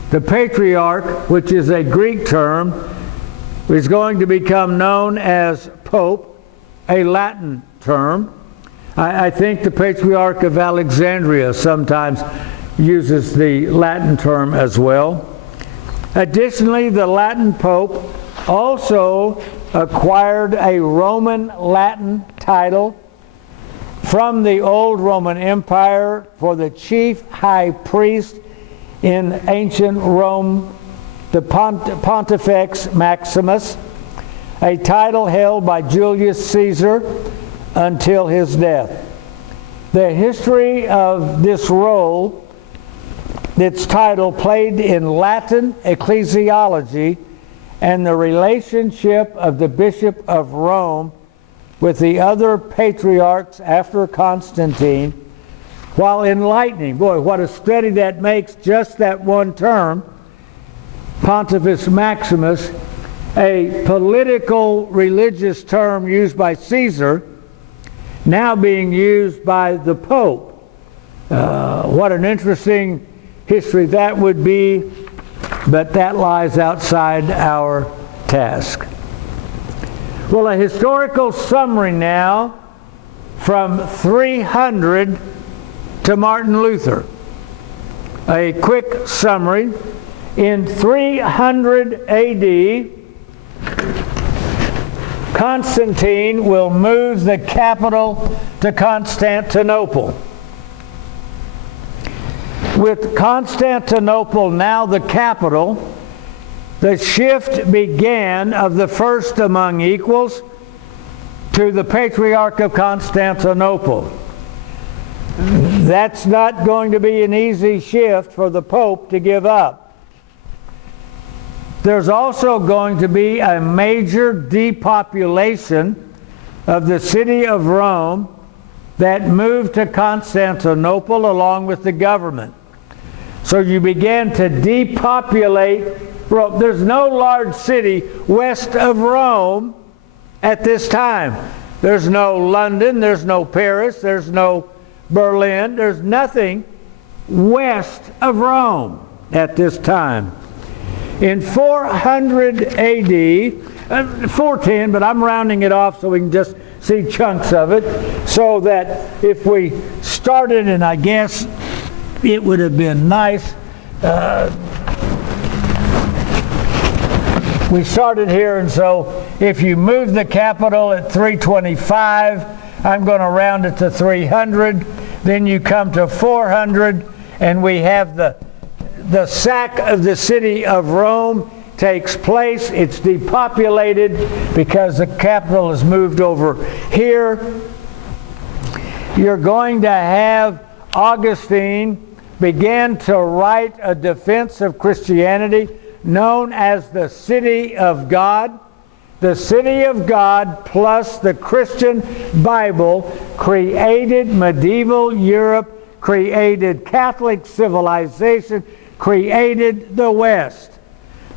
the Patriarch, which is a Greek term, is going to become known as Pope, a Latin term. I think the Patriarch of Alexandria sometimes uses the Latin term as well. Additionally, the Latin Pope also acquired a Roman Latin title from the old Roman Empire for the chief high priest in ancient Rome, the Pontifex Maximus, a title held by Julius Caesar until his death. The history of this role, its title played in Latin ecclesiology, and the relationship of the Bishop of Rome with the other patriarchs after Constantine, while enlightening. Boy, what a study that makes, just that one term, Pontifex Maximus, a political religious term used by Caesar, now being used by the Pope. What an interesting history that would be, but that lies outside our task. Well, a historical summary now from 300 to Martin Luther. A quick summary. In 300 AD, Constantine will move the capital to Constantinople. With Constantinople now the capital, the shift began of the first among equals to the Patriarch of Constantinople. That's not going to be an easy shift for the Pope to give up. There's also going to be a major depopulation of the city of Rome that moved to Constantinople along with the government. So you began to depopulate Rome. There's no large city west of Rome at this time. There's no London, there's no Paris, there's no Berlin, there's nothing west of Rome at this time. In 400 AD, 410, but I'm rounding it off so we can just see chunks of it, so that if we started, and I guess it would have been nice, we started here, and so if you move the capital at 325, I'm going to round it to 300, then you come to 400, and we have the sack of the city of Rome takes place. It's depopulated because the capital is moved over here. You're going to have Augustine began to write a defense of Christianity known as the City of God. The City of God plus the Christian Bible created medieval Europe, created Catholic civilization, created the West.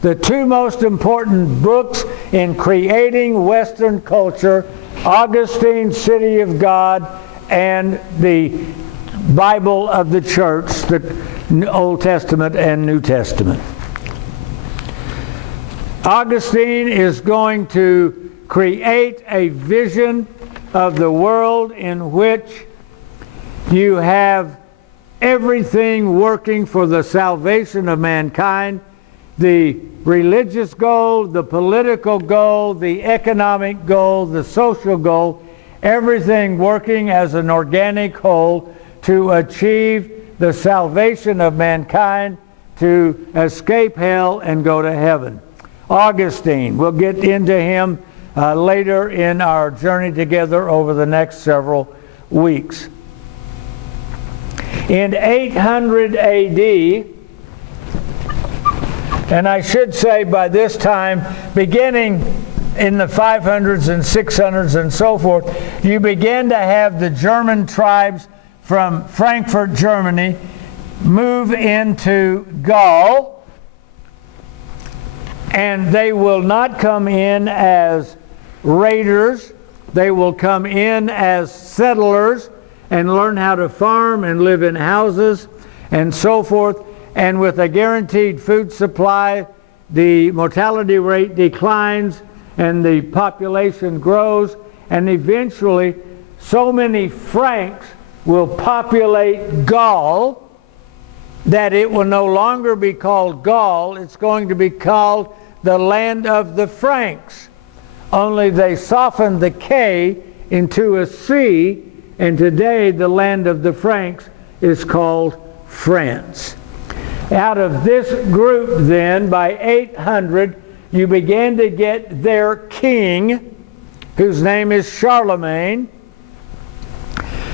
The two most important books in creating Western culture, Augustine's City of God and the Bible of the Church, the Old Testament and New Testament. Augustine is going to create a vision of the world in which you have everything working for the salvation of mankind, the religious goal, the political goal, the economic goal, the social goal, everything working as an organic whole to achieve the salvation of mankind, to escape hell and go to heaven. Augustine, we'll get into him later in our journey together over the next several weeks. In 800 AD, and I should say by this time, beginning in the 500s and 600s and so forth, you began to have the German tribes from Frankfurt, Germany, move into Gaul. And they will not come in as raiders. They will come in as settlers and learn how to farm and live in houses and so forth. And with a guaranteed food supply, the mortality rate declines and the population grows. And eventually, so many Franks will populate Gaul that it will no longer be called Gaul. It's going to be called the land of the Franks. Only they softened the K into a C, and today the land of the Franks is called France. Out of this group then, by 800, you began to get their king, whose name is Charlemagne.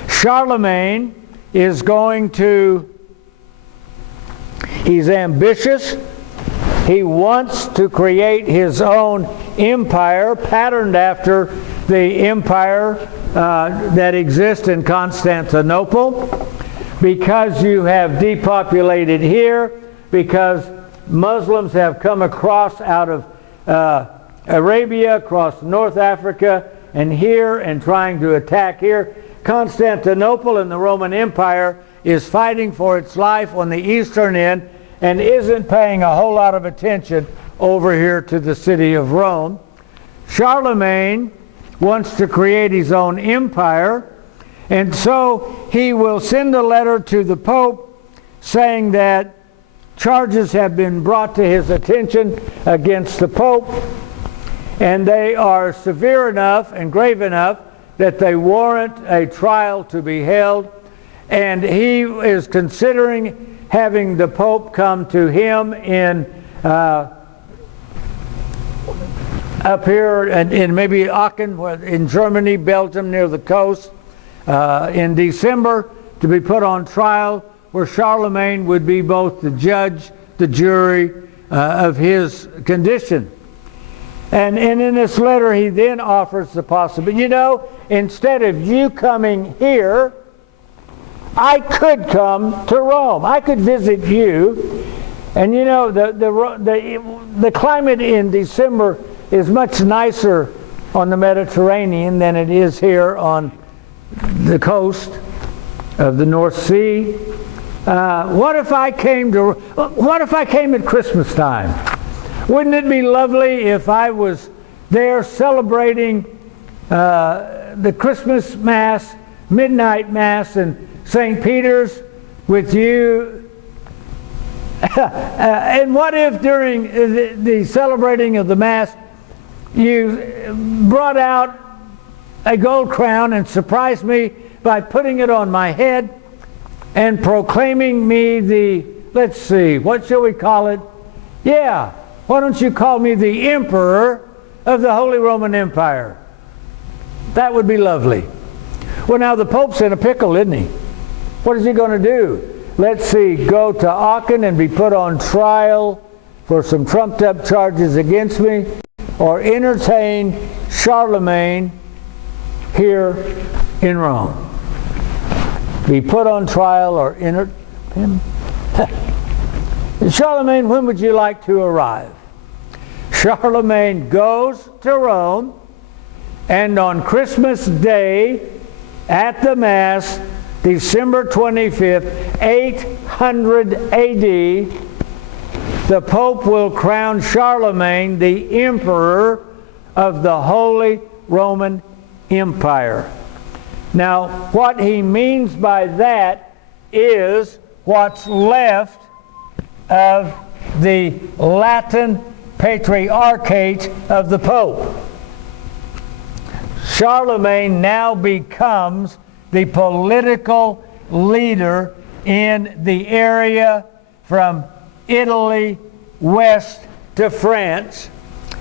Charlemagne is he's ambitious. He wants to create his own empire, patterned after the empire that exists in Constantinople. Because you have depopulated here, because Muslims have come across out of Arabia, across North Africa, and here, and trying to attack here. Constantinople and the Roman Empire is fighting for its life on the eastern end and isn't paying a whole lot of attention over here to the city of Rome. Charlemagne wants to create his own empire, and so he will send a letter to the Pope saying that charges have been brought to his attention against the Pope, and they are severe enough and grave enough that they warrant a trial to be held. And he is considering having the Pope come to him in up here in maybe Aachen, in Germany, Belgium, near the coast, in December, to be put on trial, where Charlemagne would be both the judge, the jury of his condition. And in this letter, he then offers the possibility, instead of you coming here, I could come to Rome. I could visit you. And the climate in December is much nicer on the Mediterranean than it is here on the coast of the North Sea. What if I came at Christmas time? Wouldn't it be lovely if I was there celebrating the Christmas Mass, midnight Mass in St. Peter's with you? And what if during the celebrating of the Mass you brought out a gold crown and surprised me by putting it on my head and proclaiming me let's see, what shall we call it? Yeah, why don't you call me the Emperor of the Holy Roman Empire? That would be lovely. Well, now the Pope's in a pickle, isn't he? What is he going to do? Let's see, go to Aachen and be put on trial for some trumped up charges against me, or entertain Charlemagne here in Rome? Be put on trial or entertain him? Charlemagne, when would you like to arrive? Charlemagne goes to Rome, and on Christmas Day at the Mass, December 25th, 800 AD, the Pope will crown Charlemagne the Emperor of the Holy Roman Empire. Now, what he means by that is what's left of the Latin Patriarchate of the Pope. Charlemagne now becomes the political leader in the area from Italy west to France,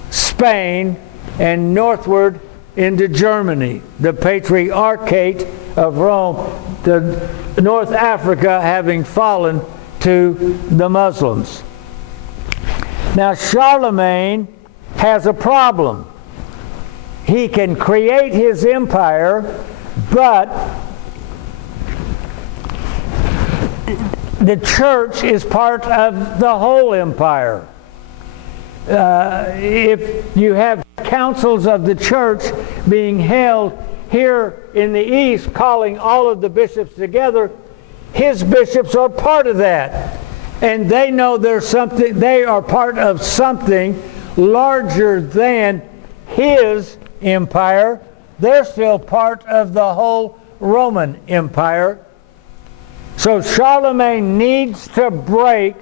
Spain, and northward into Germany, the Patriarchate of Rome, the North Africa having fallen to the Muslims. Now Charlemagne has a problem. He can create his empire, but the church is part of the whole empire. if you have councils of the church being held here in the East, calling all of the bishops together, his bishops are part of that. And they know there's something, they are part of something larger than his empire. They're still part of the whole Roman Empire. So Charlemagne needs to break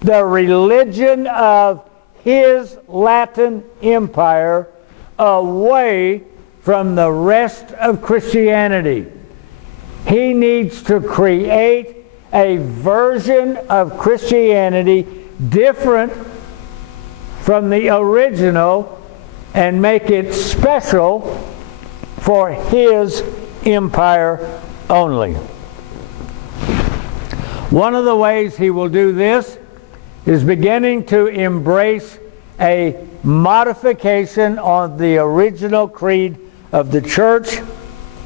the religion of his Latin Empire away from the rest of Christianity. He needs to create a version of Christianity different from the original and make it special for his empire only. One of the ways he will do this is beginning to embrace a modification on the original creed of the church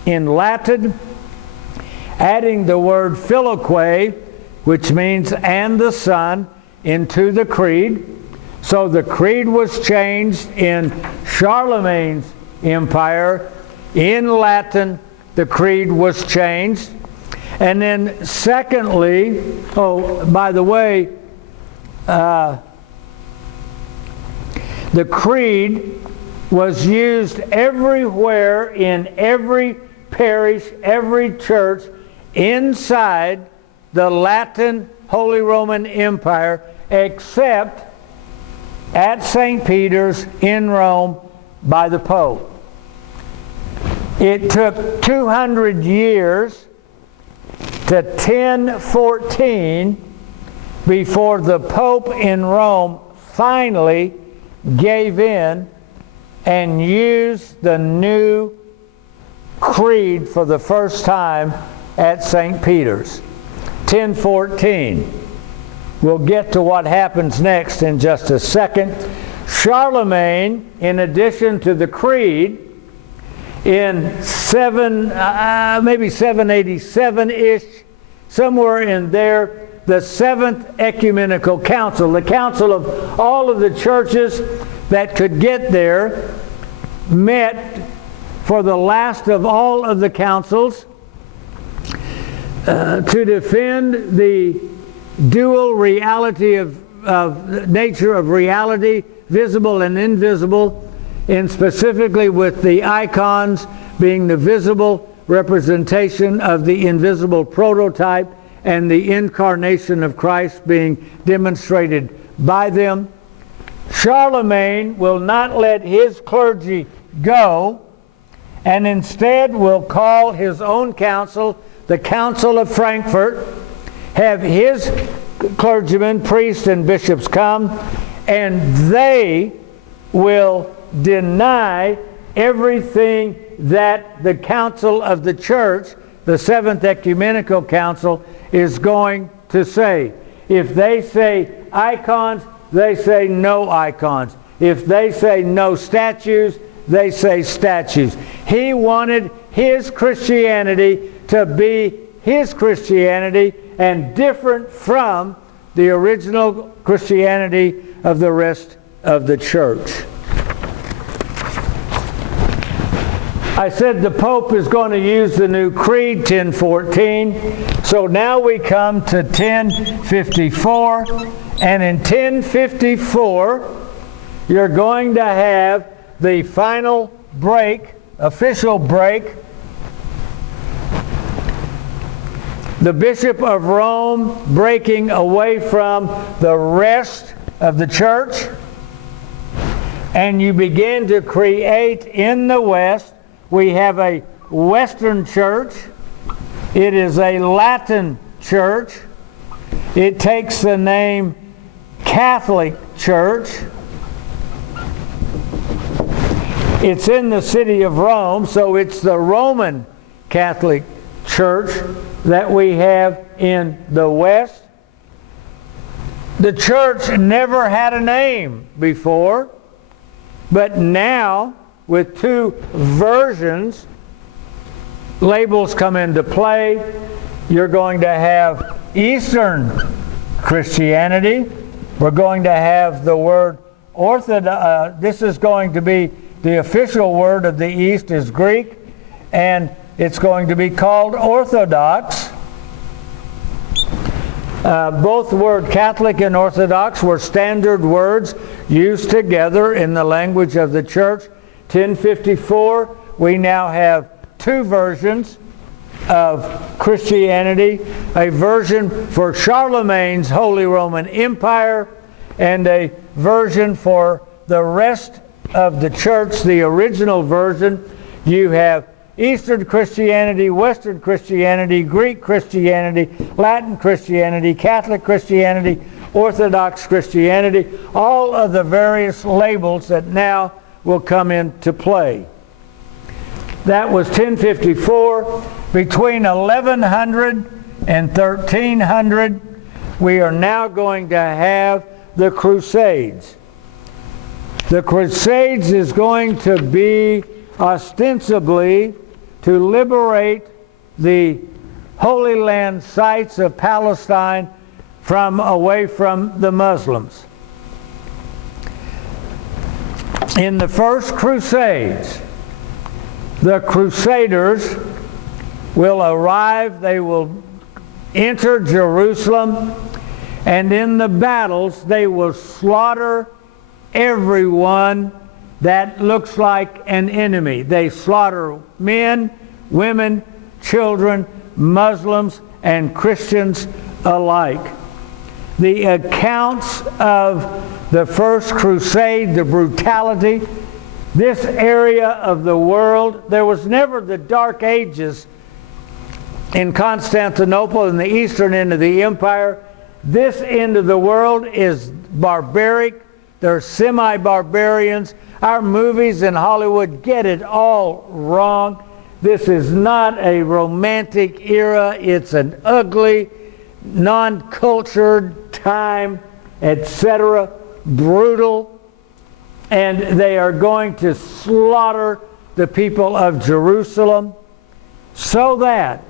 in Latin, adding the word filioque, which means and the Son, into the creed. So the creed was changed in Charlemagne's empire. In Latin, the creed was changed. And then secondly, oh, by the way, the creed was used everywhere in every parish, every church inside the Latin Holy Roman Empire, except at St. Peter's in Rome by the Pope. It took 200 years to 1014 before the Pope in Rome finally gave in and used the new creed for the first time at St. Peter's. 1014. We'll get to what happens next in just a second. Charlemagne, in addition to the creed, in maybe 787-ish, somewhere in there, the Seventh Ecumenical Council, the council of all of the churches that could get there, met for the last of all of the councils to defend the dual reality of nature of reality, visible and invisible, and specifically with the icons being the visible representation of the invisible prototype and the incarnation of Christ being demonstrated by them. Charlemagne will not let his clergy go, and instead will call his own council, the Council of Frankfurt, have his clergymen, priests, and bishops come, and they will deny everything that the Council of the Church, the Seventh Ecumenical Council, is going to say. If they say icons, they say no icons. If they say no statues, they say statues. He wanted his Christianity to be his Christianity and different from the original Christianity of the rest of the church. I said the Pope is going to use the new creed, 1014. So now we come to 1054. And in 1054, you're going to have the final break, official break. The Bishop of Rome breaking away from the rest of the church. And you begin to create in the West. We have a Western church. It is a Latin church. It takes the name Catholic Church. It's in the city of Rome, so it's the Roman Catholic Church that we have in the West. The church never had a name before, but now, with two versions, labels come into play. You're going to have Eastern Christianity. We're going to have the word this is going to be the official word of the East is Greek, and it's going to be called Orthodox. Both the word Catholic and Orthodox were standard words used together in the language of the church. 1054, we now have two versions of Christianity, a version for Charlemagne's Holy Roman Empire and a version for the rest of the church, the original version. You have Eastern Christianity, Western Christianity, Greek Christianity, Latin Christianity, Catholic Christianity, Orthodox Christianity, all of the various labels that now will come into play. That was 1054. Between 1100 and 1300, we are now going to have the Crusades. The Crusades is going to be ostensibly to liberate the Holy Land sites of Palestine away from the Muslims. In the first Crusades, the Crusaders will arrive, they will enter Jerusalem, and in the battles they will slaughter everyone that looks like an enemy. They slaughter men, women, children, Muslims, and Christians alike. The accounts of the First Crusade, the brutality, this area of the world, there was never the Dark Ages in Constantinople in the eastern end of the empire. This end of the world is barbaric. They're semi-barbarians. Our movies in Hollywood get it all wrong. This is not a romantic era. It's an ugly, non-cultured time, etc. Brutal. And they are going to slaughter the people of Jerusalem, so that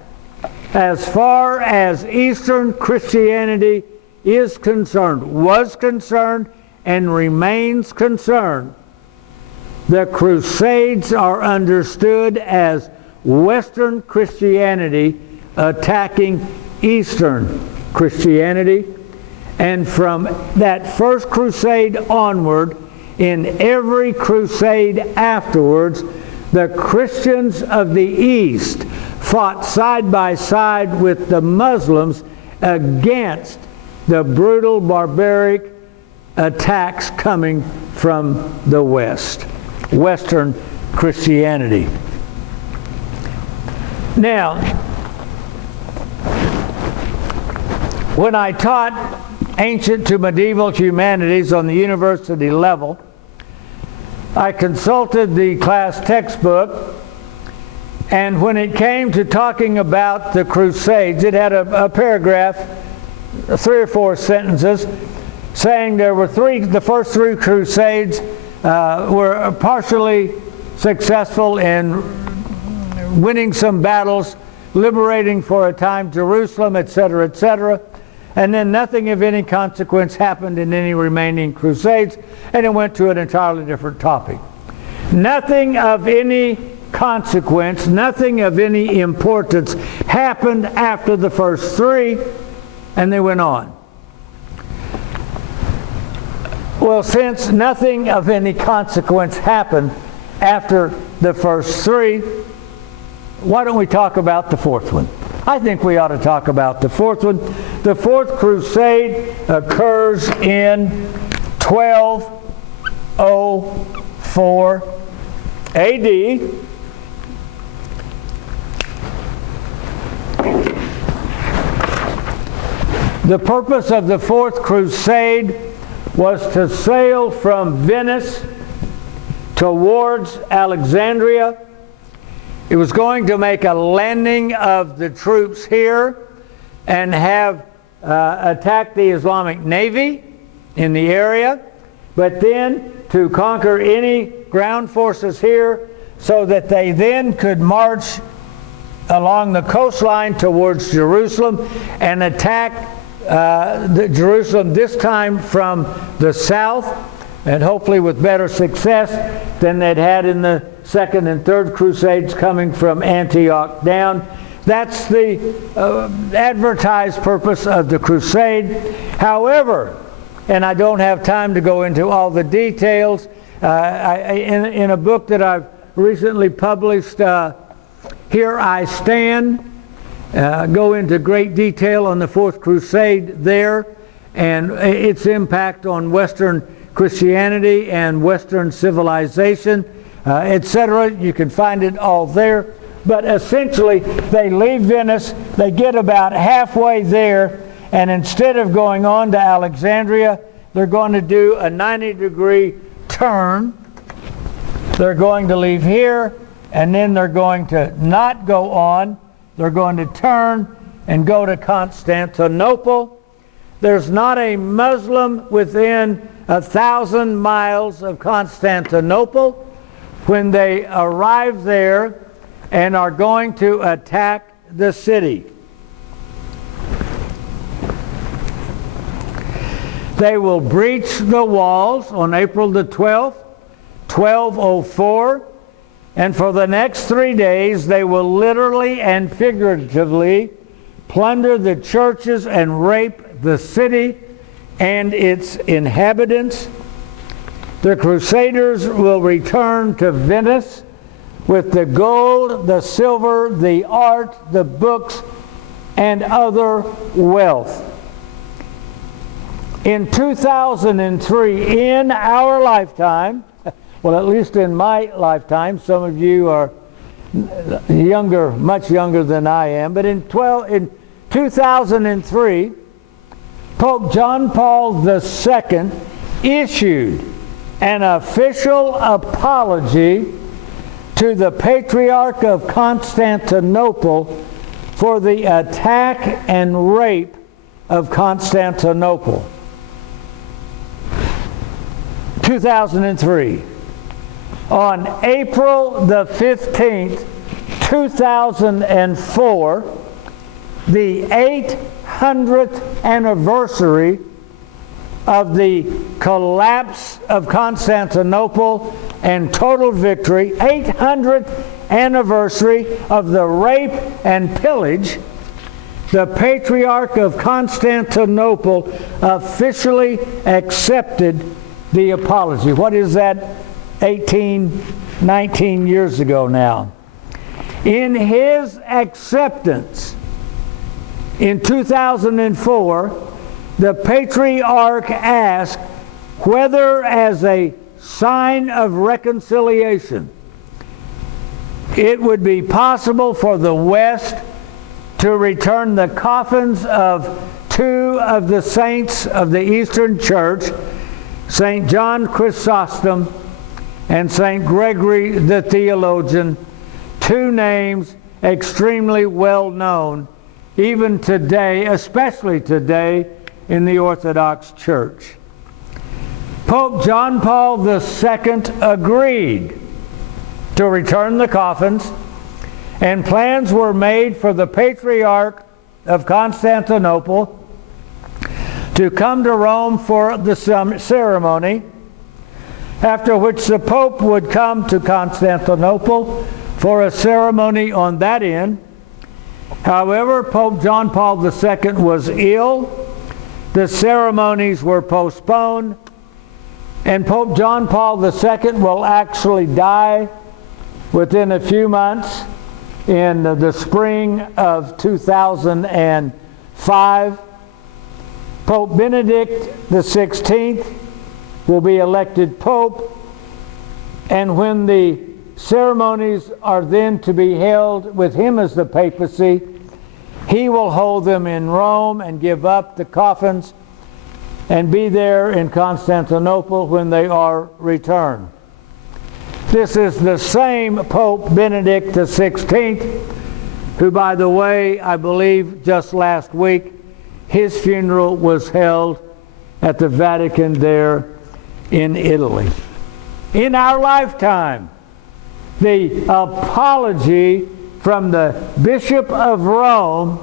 as far as Eastern Christianity is concerned, was concerned, and remains concerned, the Crusades are understood as Western Christianity attacking Eastern Christianity. And from that first crusade onward, in every crusade afterwards, the Christians of the East fought side by side with the Muslims against the brutal, barbaric attacks coming from the West, Western Christianity. Now, when I taught ancient to medieval humanities on the university level, I consulted the class textbook, and when it came to talking about the Crusades, it had a paragraph, 3 or 4 sentences, saying there were the first 3 Crusades were partially successful in winning some battles, liberating for a time Jerusalem, etc., etc. And then nothing of any consequence happened in any remaining crusades, and it went to an entirely different topic. Nothing of any consequence, nothing of any importance happened after the first 3, and they went on. Well, since nothing of any consequence happened after the first 3, why don't we talk about the 4th one? I think we ought to talk about the 4th one. The 4th Crusade occurs in 1204 AD. The purpose of the 4th Crusade was to sail from Venice towards Alexandria. It was going to make a landing of the troops here and have attacked the Islamic Navy in the area, but then to conquer any ground forces here so that they then could march along the coastline towards Jerusalem and attack Jerusalem, this time from the south, and hopefully with better success than they'd had in the second and third crusades coming from Antioch down. That's the advertised purpose of the crusade. However, and I don't have time to go into all the details, in a book that I've recently published, Here I Stand, go into great detail on the Fourth Crusade there and its impact on Western Christianity and Western civilization, etc. You can find it all there. But essentially, they leave Venice, they get about halfway there, and instead of going on to Alexandria, they're going to do a 90-degree turn. They're going to leave here, and then they're going to not go on. They're going to turn and go to Constantinople. There's not a Muslim within 1,000 miles of Constantinople. When they arrive there and are going to attack the city, they will breach the walls on April the 12th, 1204, and for the next 3 days they will literally and figuratively plunder the churches and rape the city and its inhabitants. The Crusaders will return to Venice with the gold, the silver, the art, the books, and other wealth. In 2003, in our lifetime, well, at least in my lifetime, some of you are younger, much younger than I am, but in 2003, Pope John Paul II issued an official apology to the Patriarch of Constantinople for the attack and rape of Constantinople. 2003. On April the 15th, 2004, the 800th anniversary of the collapse of Constantinople and total victory, 800th anniversary of the rape and pillage, the Patriarch of Constantinople officially accepted the apology. What is that? 19 years ago now. In his acceptance in 2004, the Patriarch asked whether, as a sign of reconciliation, it would be possible for the West to return the coffins of two of the saints of the Eastern Church, St. John Chrysostom and St. Gregory the Theologian, two names extremely well known even today, especially today, in the Orthodox Church. Pope John Paul II agreed to return the coffins, and plans were made for the Patriarch of Constantinople to come to Rome for the ceremony, after which the Pope would come to Constantinople for a ceremony on that end. However, Pope John Paul II was ill, the ceremonies were postponed, and Pope John Paul II will actually die within a few months in the spring of 2005. Pope Benedict XVI will be elected Pope, and when the ceremonies are then to be held with him as the papacy, he will hold them in Rome and give up the coffins and be there in Constantinople when they are returned. This is the same Pope Benedict XVI, who, by the way, I believe just last week, his funeral was held at the Vatican there in Italy. In our lifetime, the apology from the Bishop of Rome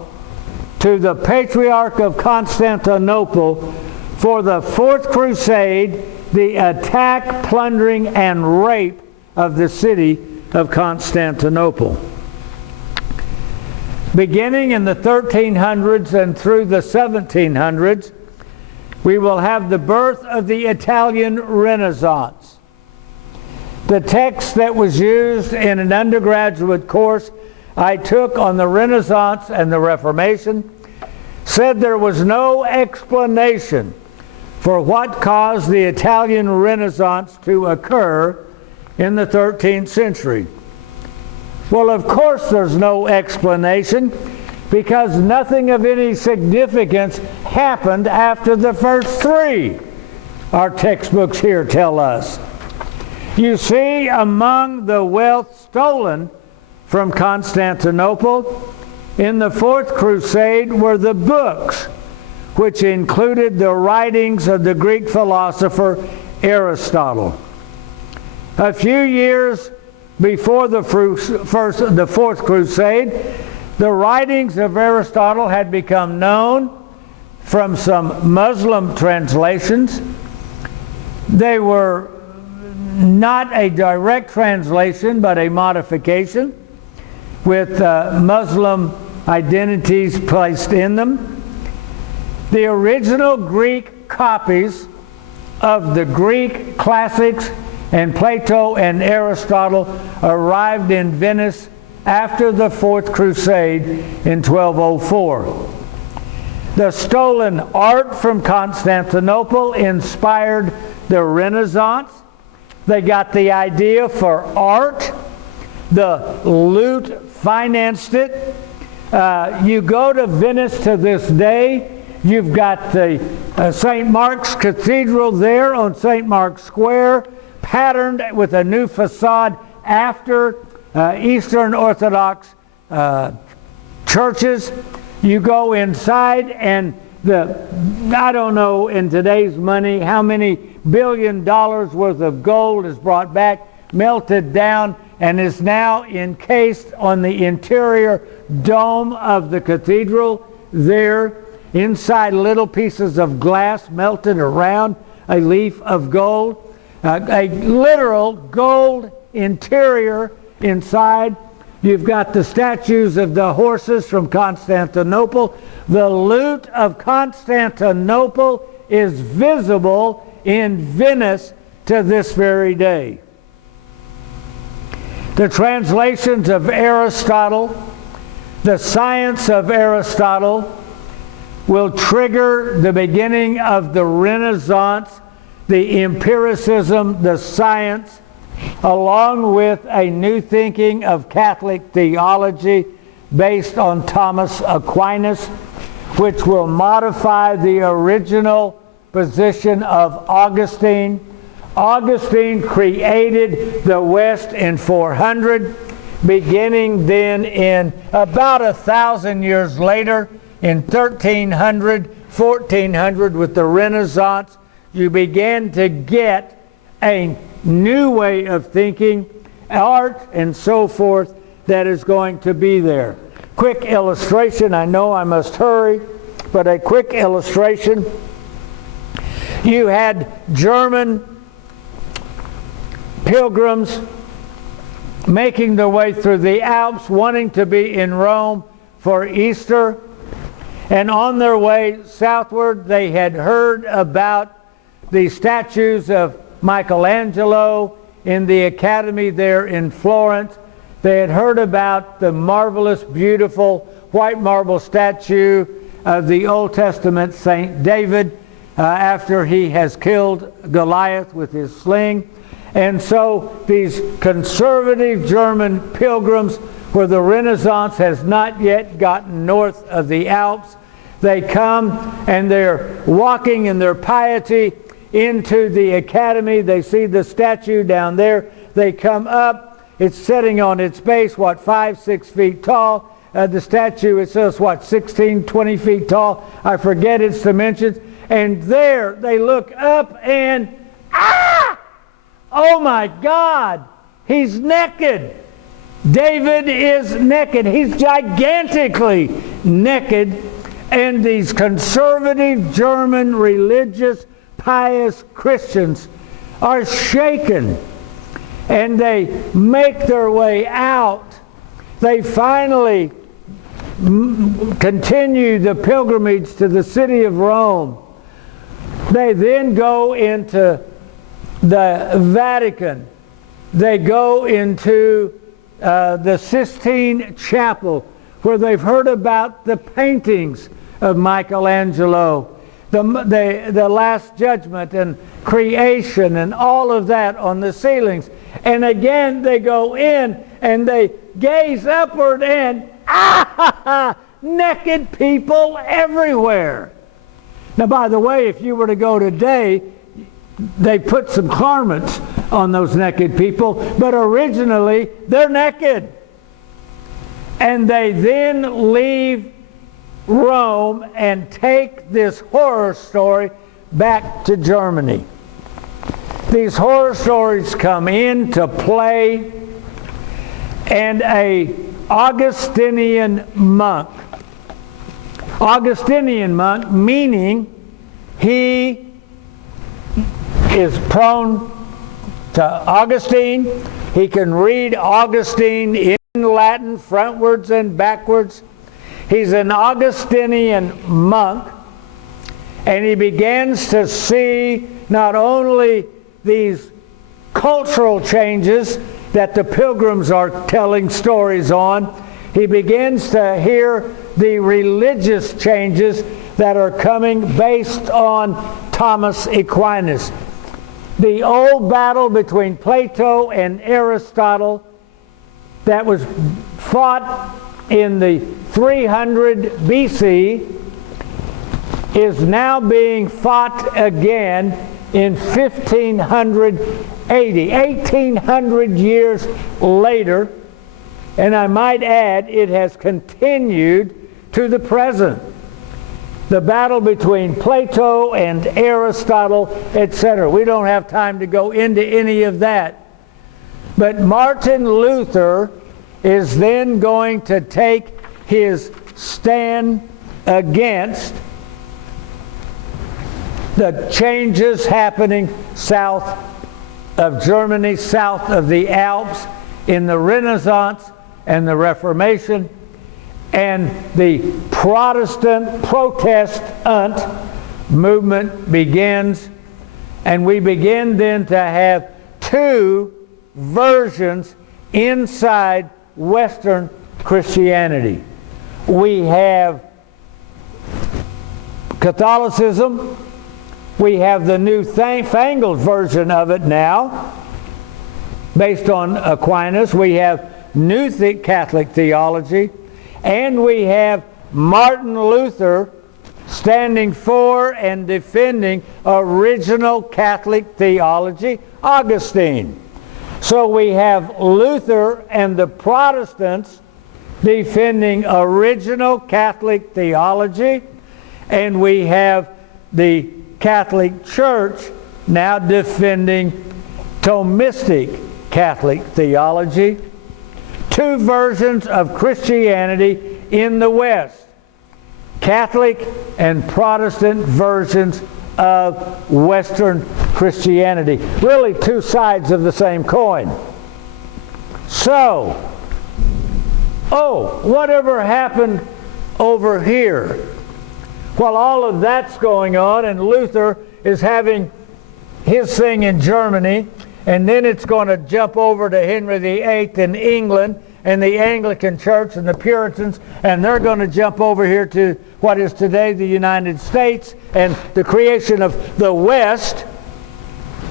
to the Patriarch of Constantinople for the Fourth Crusade the attack, plundering, and rape of the city of Constantinople. Beginning in the 1300s and through the 1700s, we will have the birth of the Italian Renaissance. The text that was used in an undergraduate course I took on the Renaissance and the Reformation said there was no explanation for what caused the Italian Renaissance to occur in the 13th century. Well, of course there's no explanation, because nothing of any significance happened after the first three, our textbooks here tell us. You see, among the wealth stolen from Constantinople in the Fourth Crusade were the books, which included the writings of the Greek philosopher Aristotle. A few years before the Fourth Crusade, the writings of Aristotle had become known from some Muslim translations. They were not a direct translation, but a modification with Muslim identities placed in them. The original Greek copies of the Greek classics and Plato and Aristotle arrived in Venice after the Fourth Crusade in 1204. The stolen art from Constantinople inspired the Renaissance. They got the idea for art. The loot financed it. You go to Venice to this day, you've got the St. Mark's Cathedral there on St. Mark's Square, patterned with a new facade after Eastern Orthodox churches. You go inside and I don't know in today's money how many $1 billion worth of gold is brought back, melted down, and is now encased on the interior dome of the cathedral there. Inside, little pieces of glass melted around a leaf of gold. A literal gold interior inside. You've got the statues of the horses from Constantinople. The loot of Constantinople is visible in Venice to this very day. The translations of Aristotle, the science of Aristotle, will trigger the beginning of the Renaissance, the empiricism, the science, along with a new thinking of Catholic theology based on Thomas Aquinas, which will modify the original position of Augustine. Augustine created the West in 400, beginning then in about 1,000 years later, in 1300, 1400, with the Renaissance, you began to get a new way of thinking, art, and so forth that is going to be there. Quick illustration, I know I must hurry, but a quick illustration. You had German pilgrims making their way through the Alps, wanting to be in Rome for Easter. And on their way southward, they had heard about the statues of Michelangelo in the Academy there in Florence. They had heard about the marvelous, beautiful white marble statue of the Old Testament Saint David after he has killed Goliath with his sling. And so these conservative German pilgrims, where the Renaissance has not yet gotten north of the Alps, they come and they're walking in their piety into the Academy. They see the statue down there. They come up. It's sitting on its base, 5-6 feet tall. The statue, it says, 16, 20 feet tall. I forget its dimensions. And there they look up and, oh my God, he's naked. David is naked. He's gigantically naked. And these conservative German religious pious Christians are shaken, and they make their way out. They finally continue the pilgrimage to the city of Rome. They then go into the Vatican. They go into the Sistine Chapel, where they've heard about the paintings of Michelangelo, the Last Judgment and creation and all of that on the ceilings. And again they go in and they gaze upward, and naked people everywhere. Now, by the way, if you were to go today, they put some garments on those naked people, but originally they're naked. And they then leave Rome and take this horror story back to Germany. These horror stories come into play, and a Augustinian monk meaning he is prone to Augustine. He can read Augustine in Latin, frontwards and backwards. He's an Augustinian monk, and he begins to see not only these cultural changes that the pilgrims are telling stories on, he begins to hear the religious changes that are coming based on Thomas Aquinas. The old battle between Plato and Aristotle that was fought in the 300 BC is now being fought again in 1580, 1800 years later, and I might add it has continued to the present. The battle between Plato and Aristotle, etc. We don't have time to go into any of that. But Martin Luther is then going to take his stand against the changes happening south of Germany, south of the Alps, in the Renaissance and the Reformation, and the Protestant Protestant movement begins, and we begin then to have two versions inside Western Christianity. We have Catholicism. We have the new fangled version of it now, based on Aquinas. We have new Catholic theology, and we have Martin Luther standing for and defending original Catholic theology, Augustine. So we have Luther and the Protestants defending original Catholic theology, and we have the Catholic Church now defending Thomistic Catholic theology. Two versions of Christianity in the West. Catholic and Protestant versions of Western Christianity. Really two sides of the same coin. So, whatever happened over here? While all of that's going on, and Luther is having his thing in Germany, and then it's going to jump over to Henry VIII in England, and the Anglican Church and the Puritans, and they're going to jump over here to what is today the United States and the creation of the West.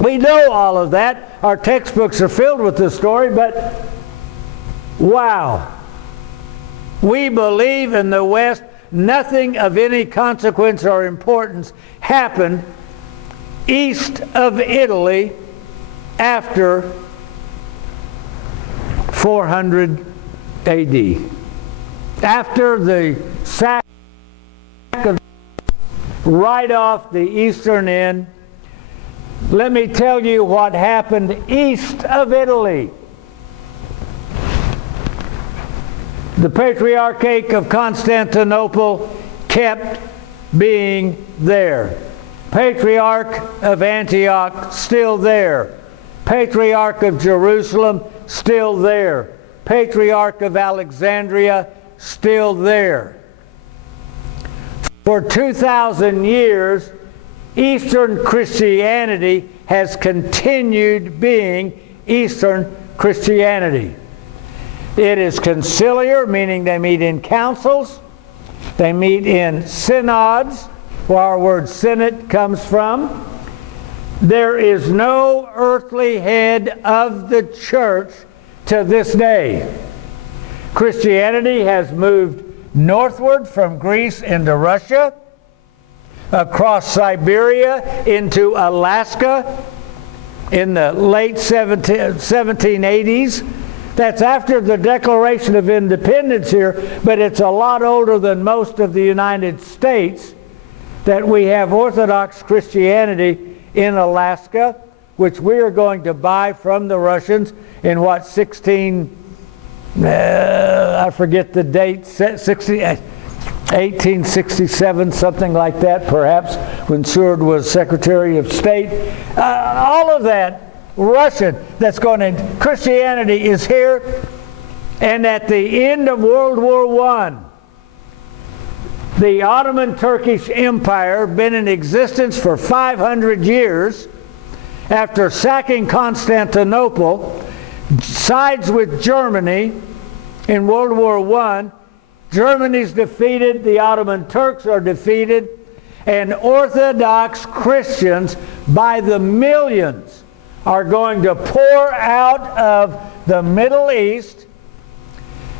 We know all of that. Our textbooks are filled with this story, but wow. We believe in the West nothing of any consequence or importance happened east of Italy after 400 AD. After the sack of right off the eastern end, let me tell you what happened east of Italy. The Patriarchate of Constantinople kept being there. Patriarch of Antioch, still there. Patriarch of Jerusalem, still there. Patriarch of Alexandria, still there. For 2,000 years, Eastern Christianity has continued being Eastern Christianity. It is conciliar, meaning they meet in councils. They meet in synods, where our word synod comes from. There is no earthly head of the church to this day. Christianity has moved northward from Greece into Russia, across Siberia into Alaska in the late 1780s. That's after the Declaration of Independence here, but it's a lot older than most of the United States that we have Orthodox Christianity in Alaska, which we are going to buy from the Russians in what, I forget the date, 1867, something like that, perhaps, when Seward was Secretary of State. All of that Russian that's going in. Christianity is here, and at the end of World War I, the Ottoman Turkish Empire, been in existence for 500 years, after sacking Constantinople, sides with Germany in World War I. Germany's defeated, the Ottoman Turks are defeated, and Orthodox Christians by the millions are going to pour out of the Middle East.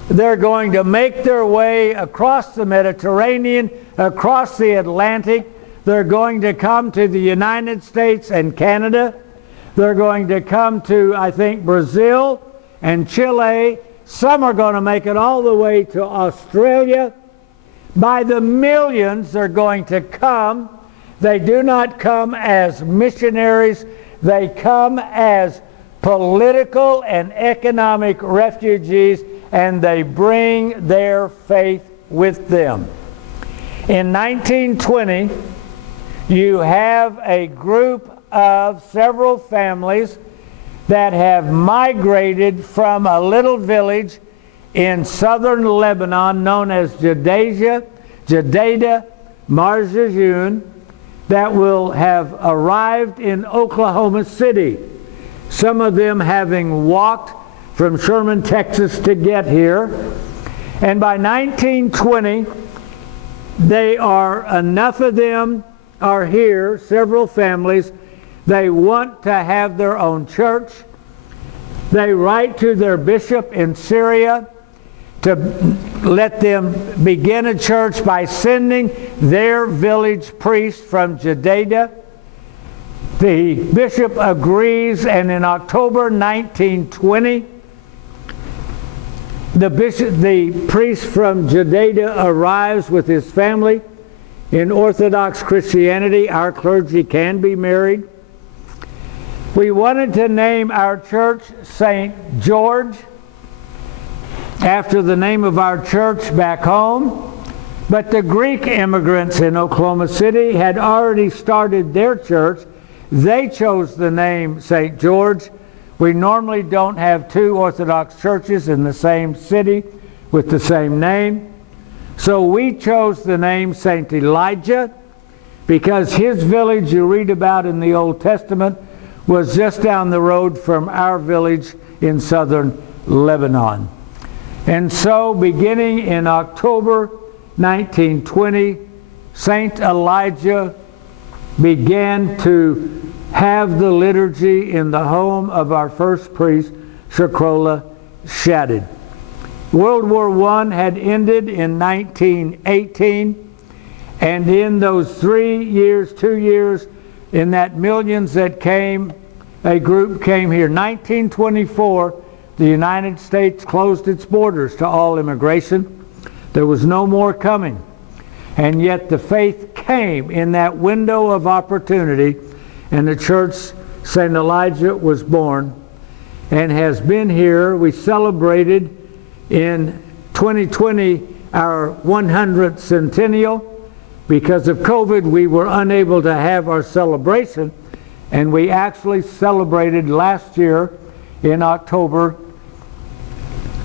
They're going to make their way across the Mediterranean, across the Atlantic. They're going to come to the United States and Canada. They're going to come to, I think, Brazil and Chile. Some are going to make it all the way to Australia. By the millions, they're going to come. They do not come as missionaries. They come as political and economic refugees, and they bring their faith with them. In 1920, you have a group of several families that have migrated from a little village in southern Lebanon known as Judea, Marjajun, that will have arrived in Oklahoma City. Some of them having walked from Sherman, Texas to get here. And by 1920, enough of them are here, several families. They want to have their own church. They write to their bishop in Syria to let them begin a church by sending their village priest from Judea. The bishop agrees, and in October 1920, the priest from Judea arrives with his family. In Orthodox Christianity, our clergy can be married. We wanted to name our church St. George, after the name of our church back home. But the Greek immigrants in Oklahoma City had already started their church. They chose the name St. George. We normally don't have two Orthodox churches in the same city with the same name. So we chose the name St. Elijah because his village you read about in the Old Testament was just down the road from our village in southern Lebanon. And so beginning in October 1920, St. Elijah began to have the liturgy in the home of our first priest, Shakrola Shadid. World War I had ended in 1918, and in those 3 years, 2 years, in that millions that came, a group came here. 1924, the United States closed its borders to all immigration. There was no more coming. And yet the faith came in that window of opportunity, and the church, St. Elijah, was born and has been here. We celebrated in 2020 our 100th centennial. Because of COVID, we were unable to have our celebration, and we actually celebrated last year in October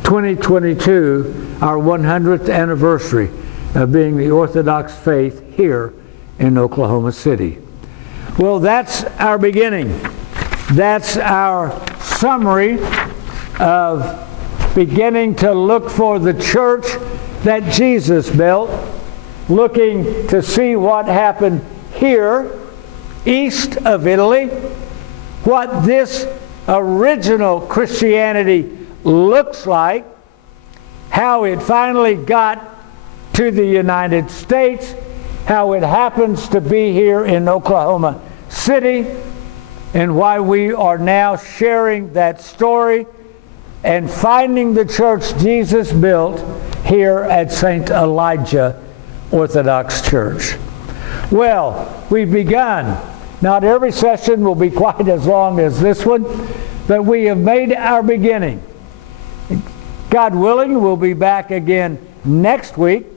2022 our 100th anniversary of being the Orthodox faith here in Oklahoma City. Well, that's our beginning. That's our summary of beginning to look for the church that Jesus built, looking to see what happened here, east of Italy, what this original Christianity looks like, how it finally got to the United States, how it happens to be here in Oklahoma City, and why we are now sharing that story and finding the church Jesus built here at St. Elijah Orthodox Church. Well, we've begun. Not every session will be quite as long as this one, but we have made our beginning. God willing, we'll be back again next week,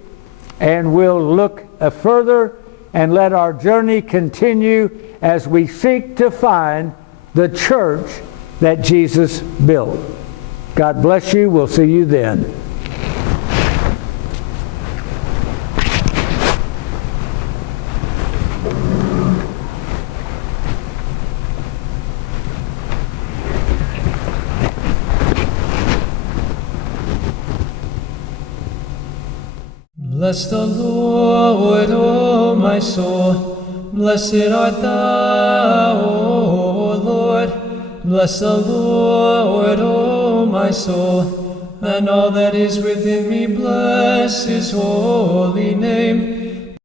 and we'll look further and let our journey continue as we seek to find the church that Jesus built. God bless you. We'll see you then. Bless the Lord, O my soul. Blessed art thou, O Lord. Bless the Lord, O my soul. And all that is within me, bless his holy name.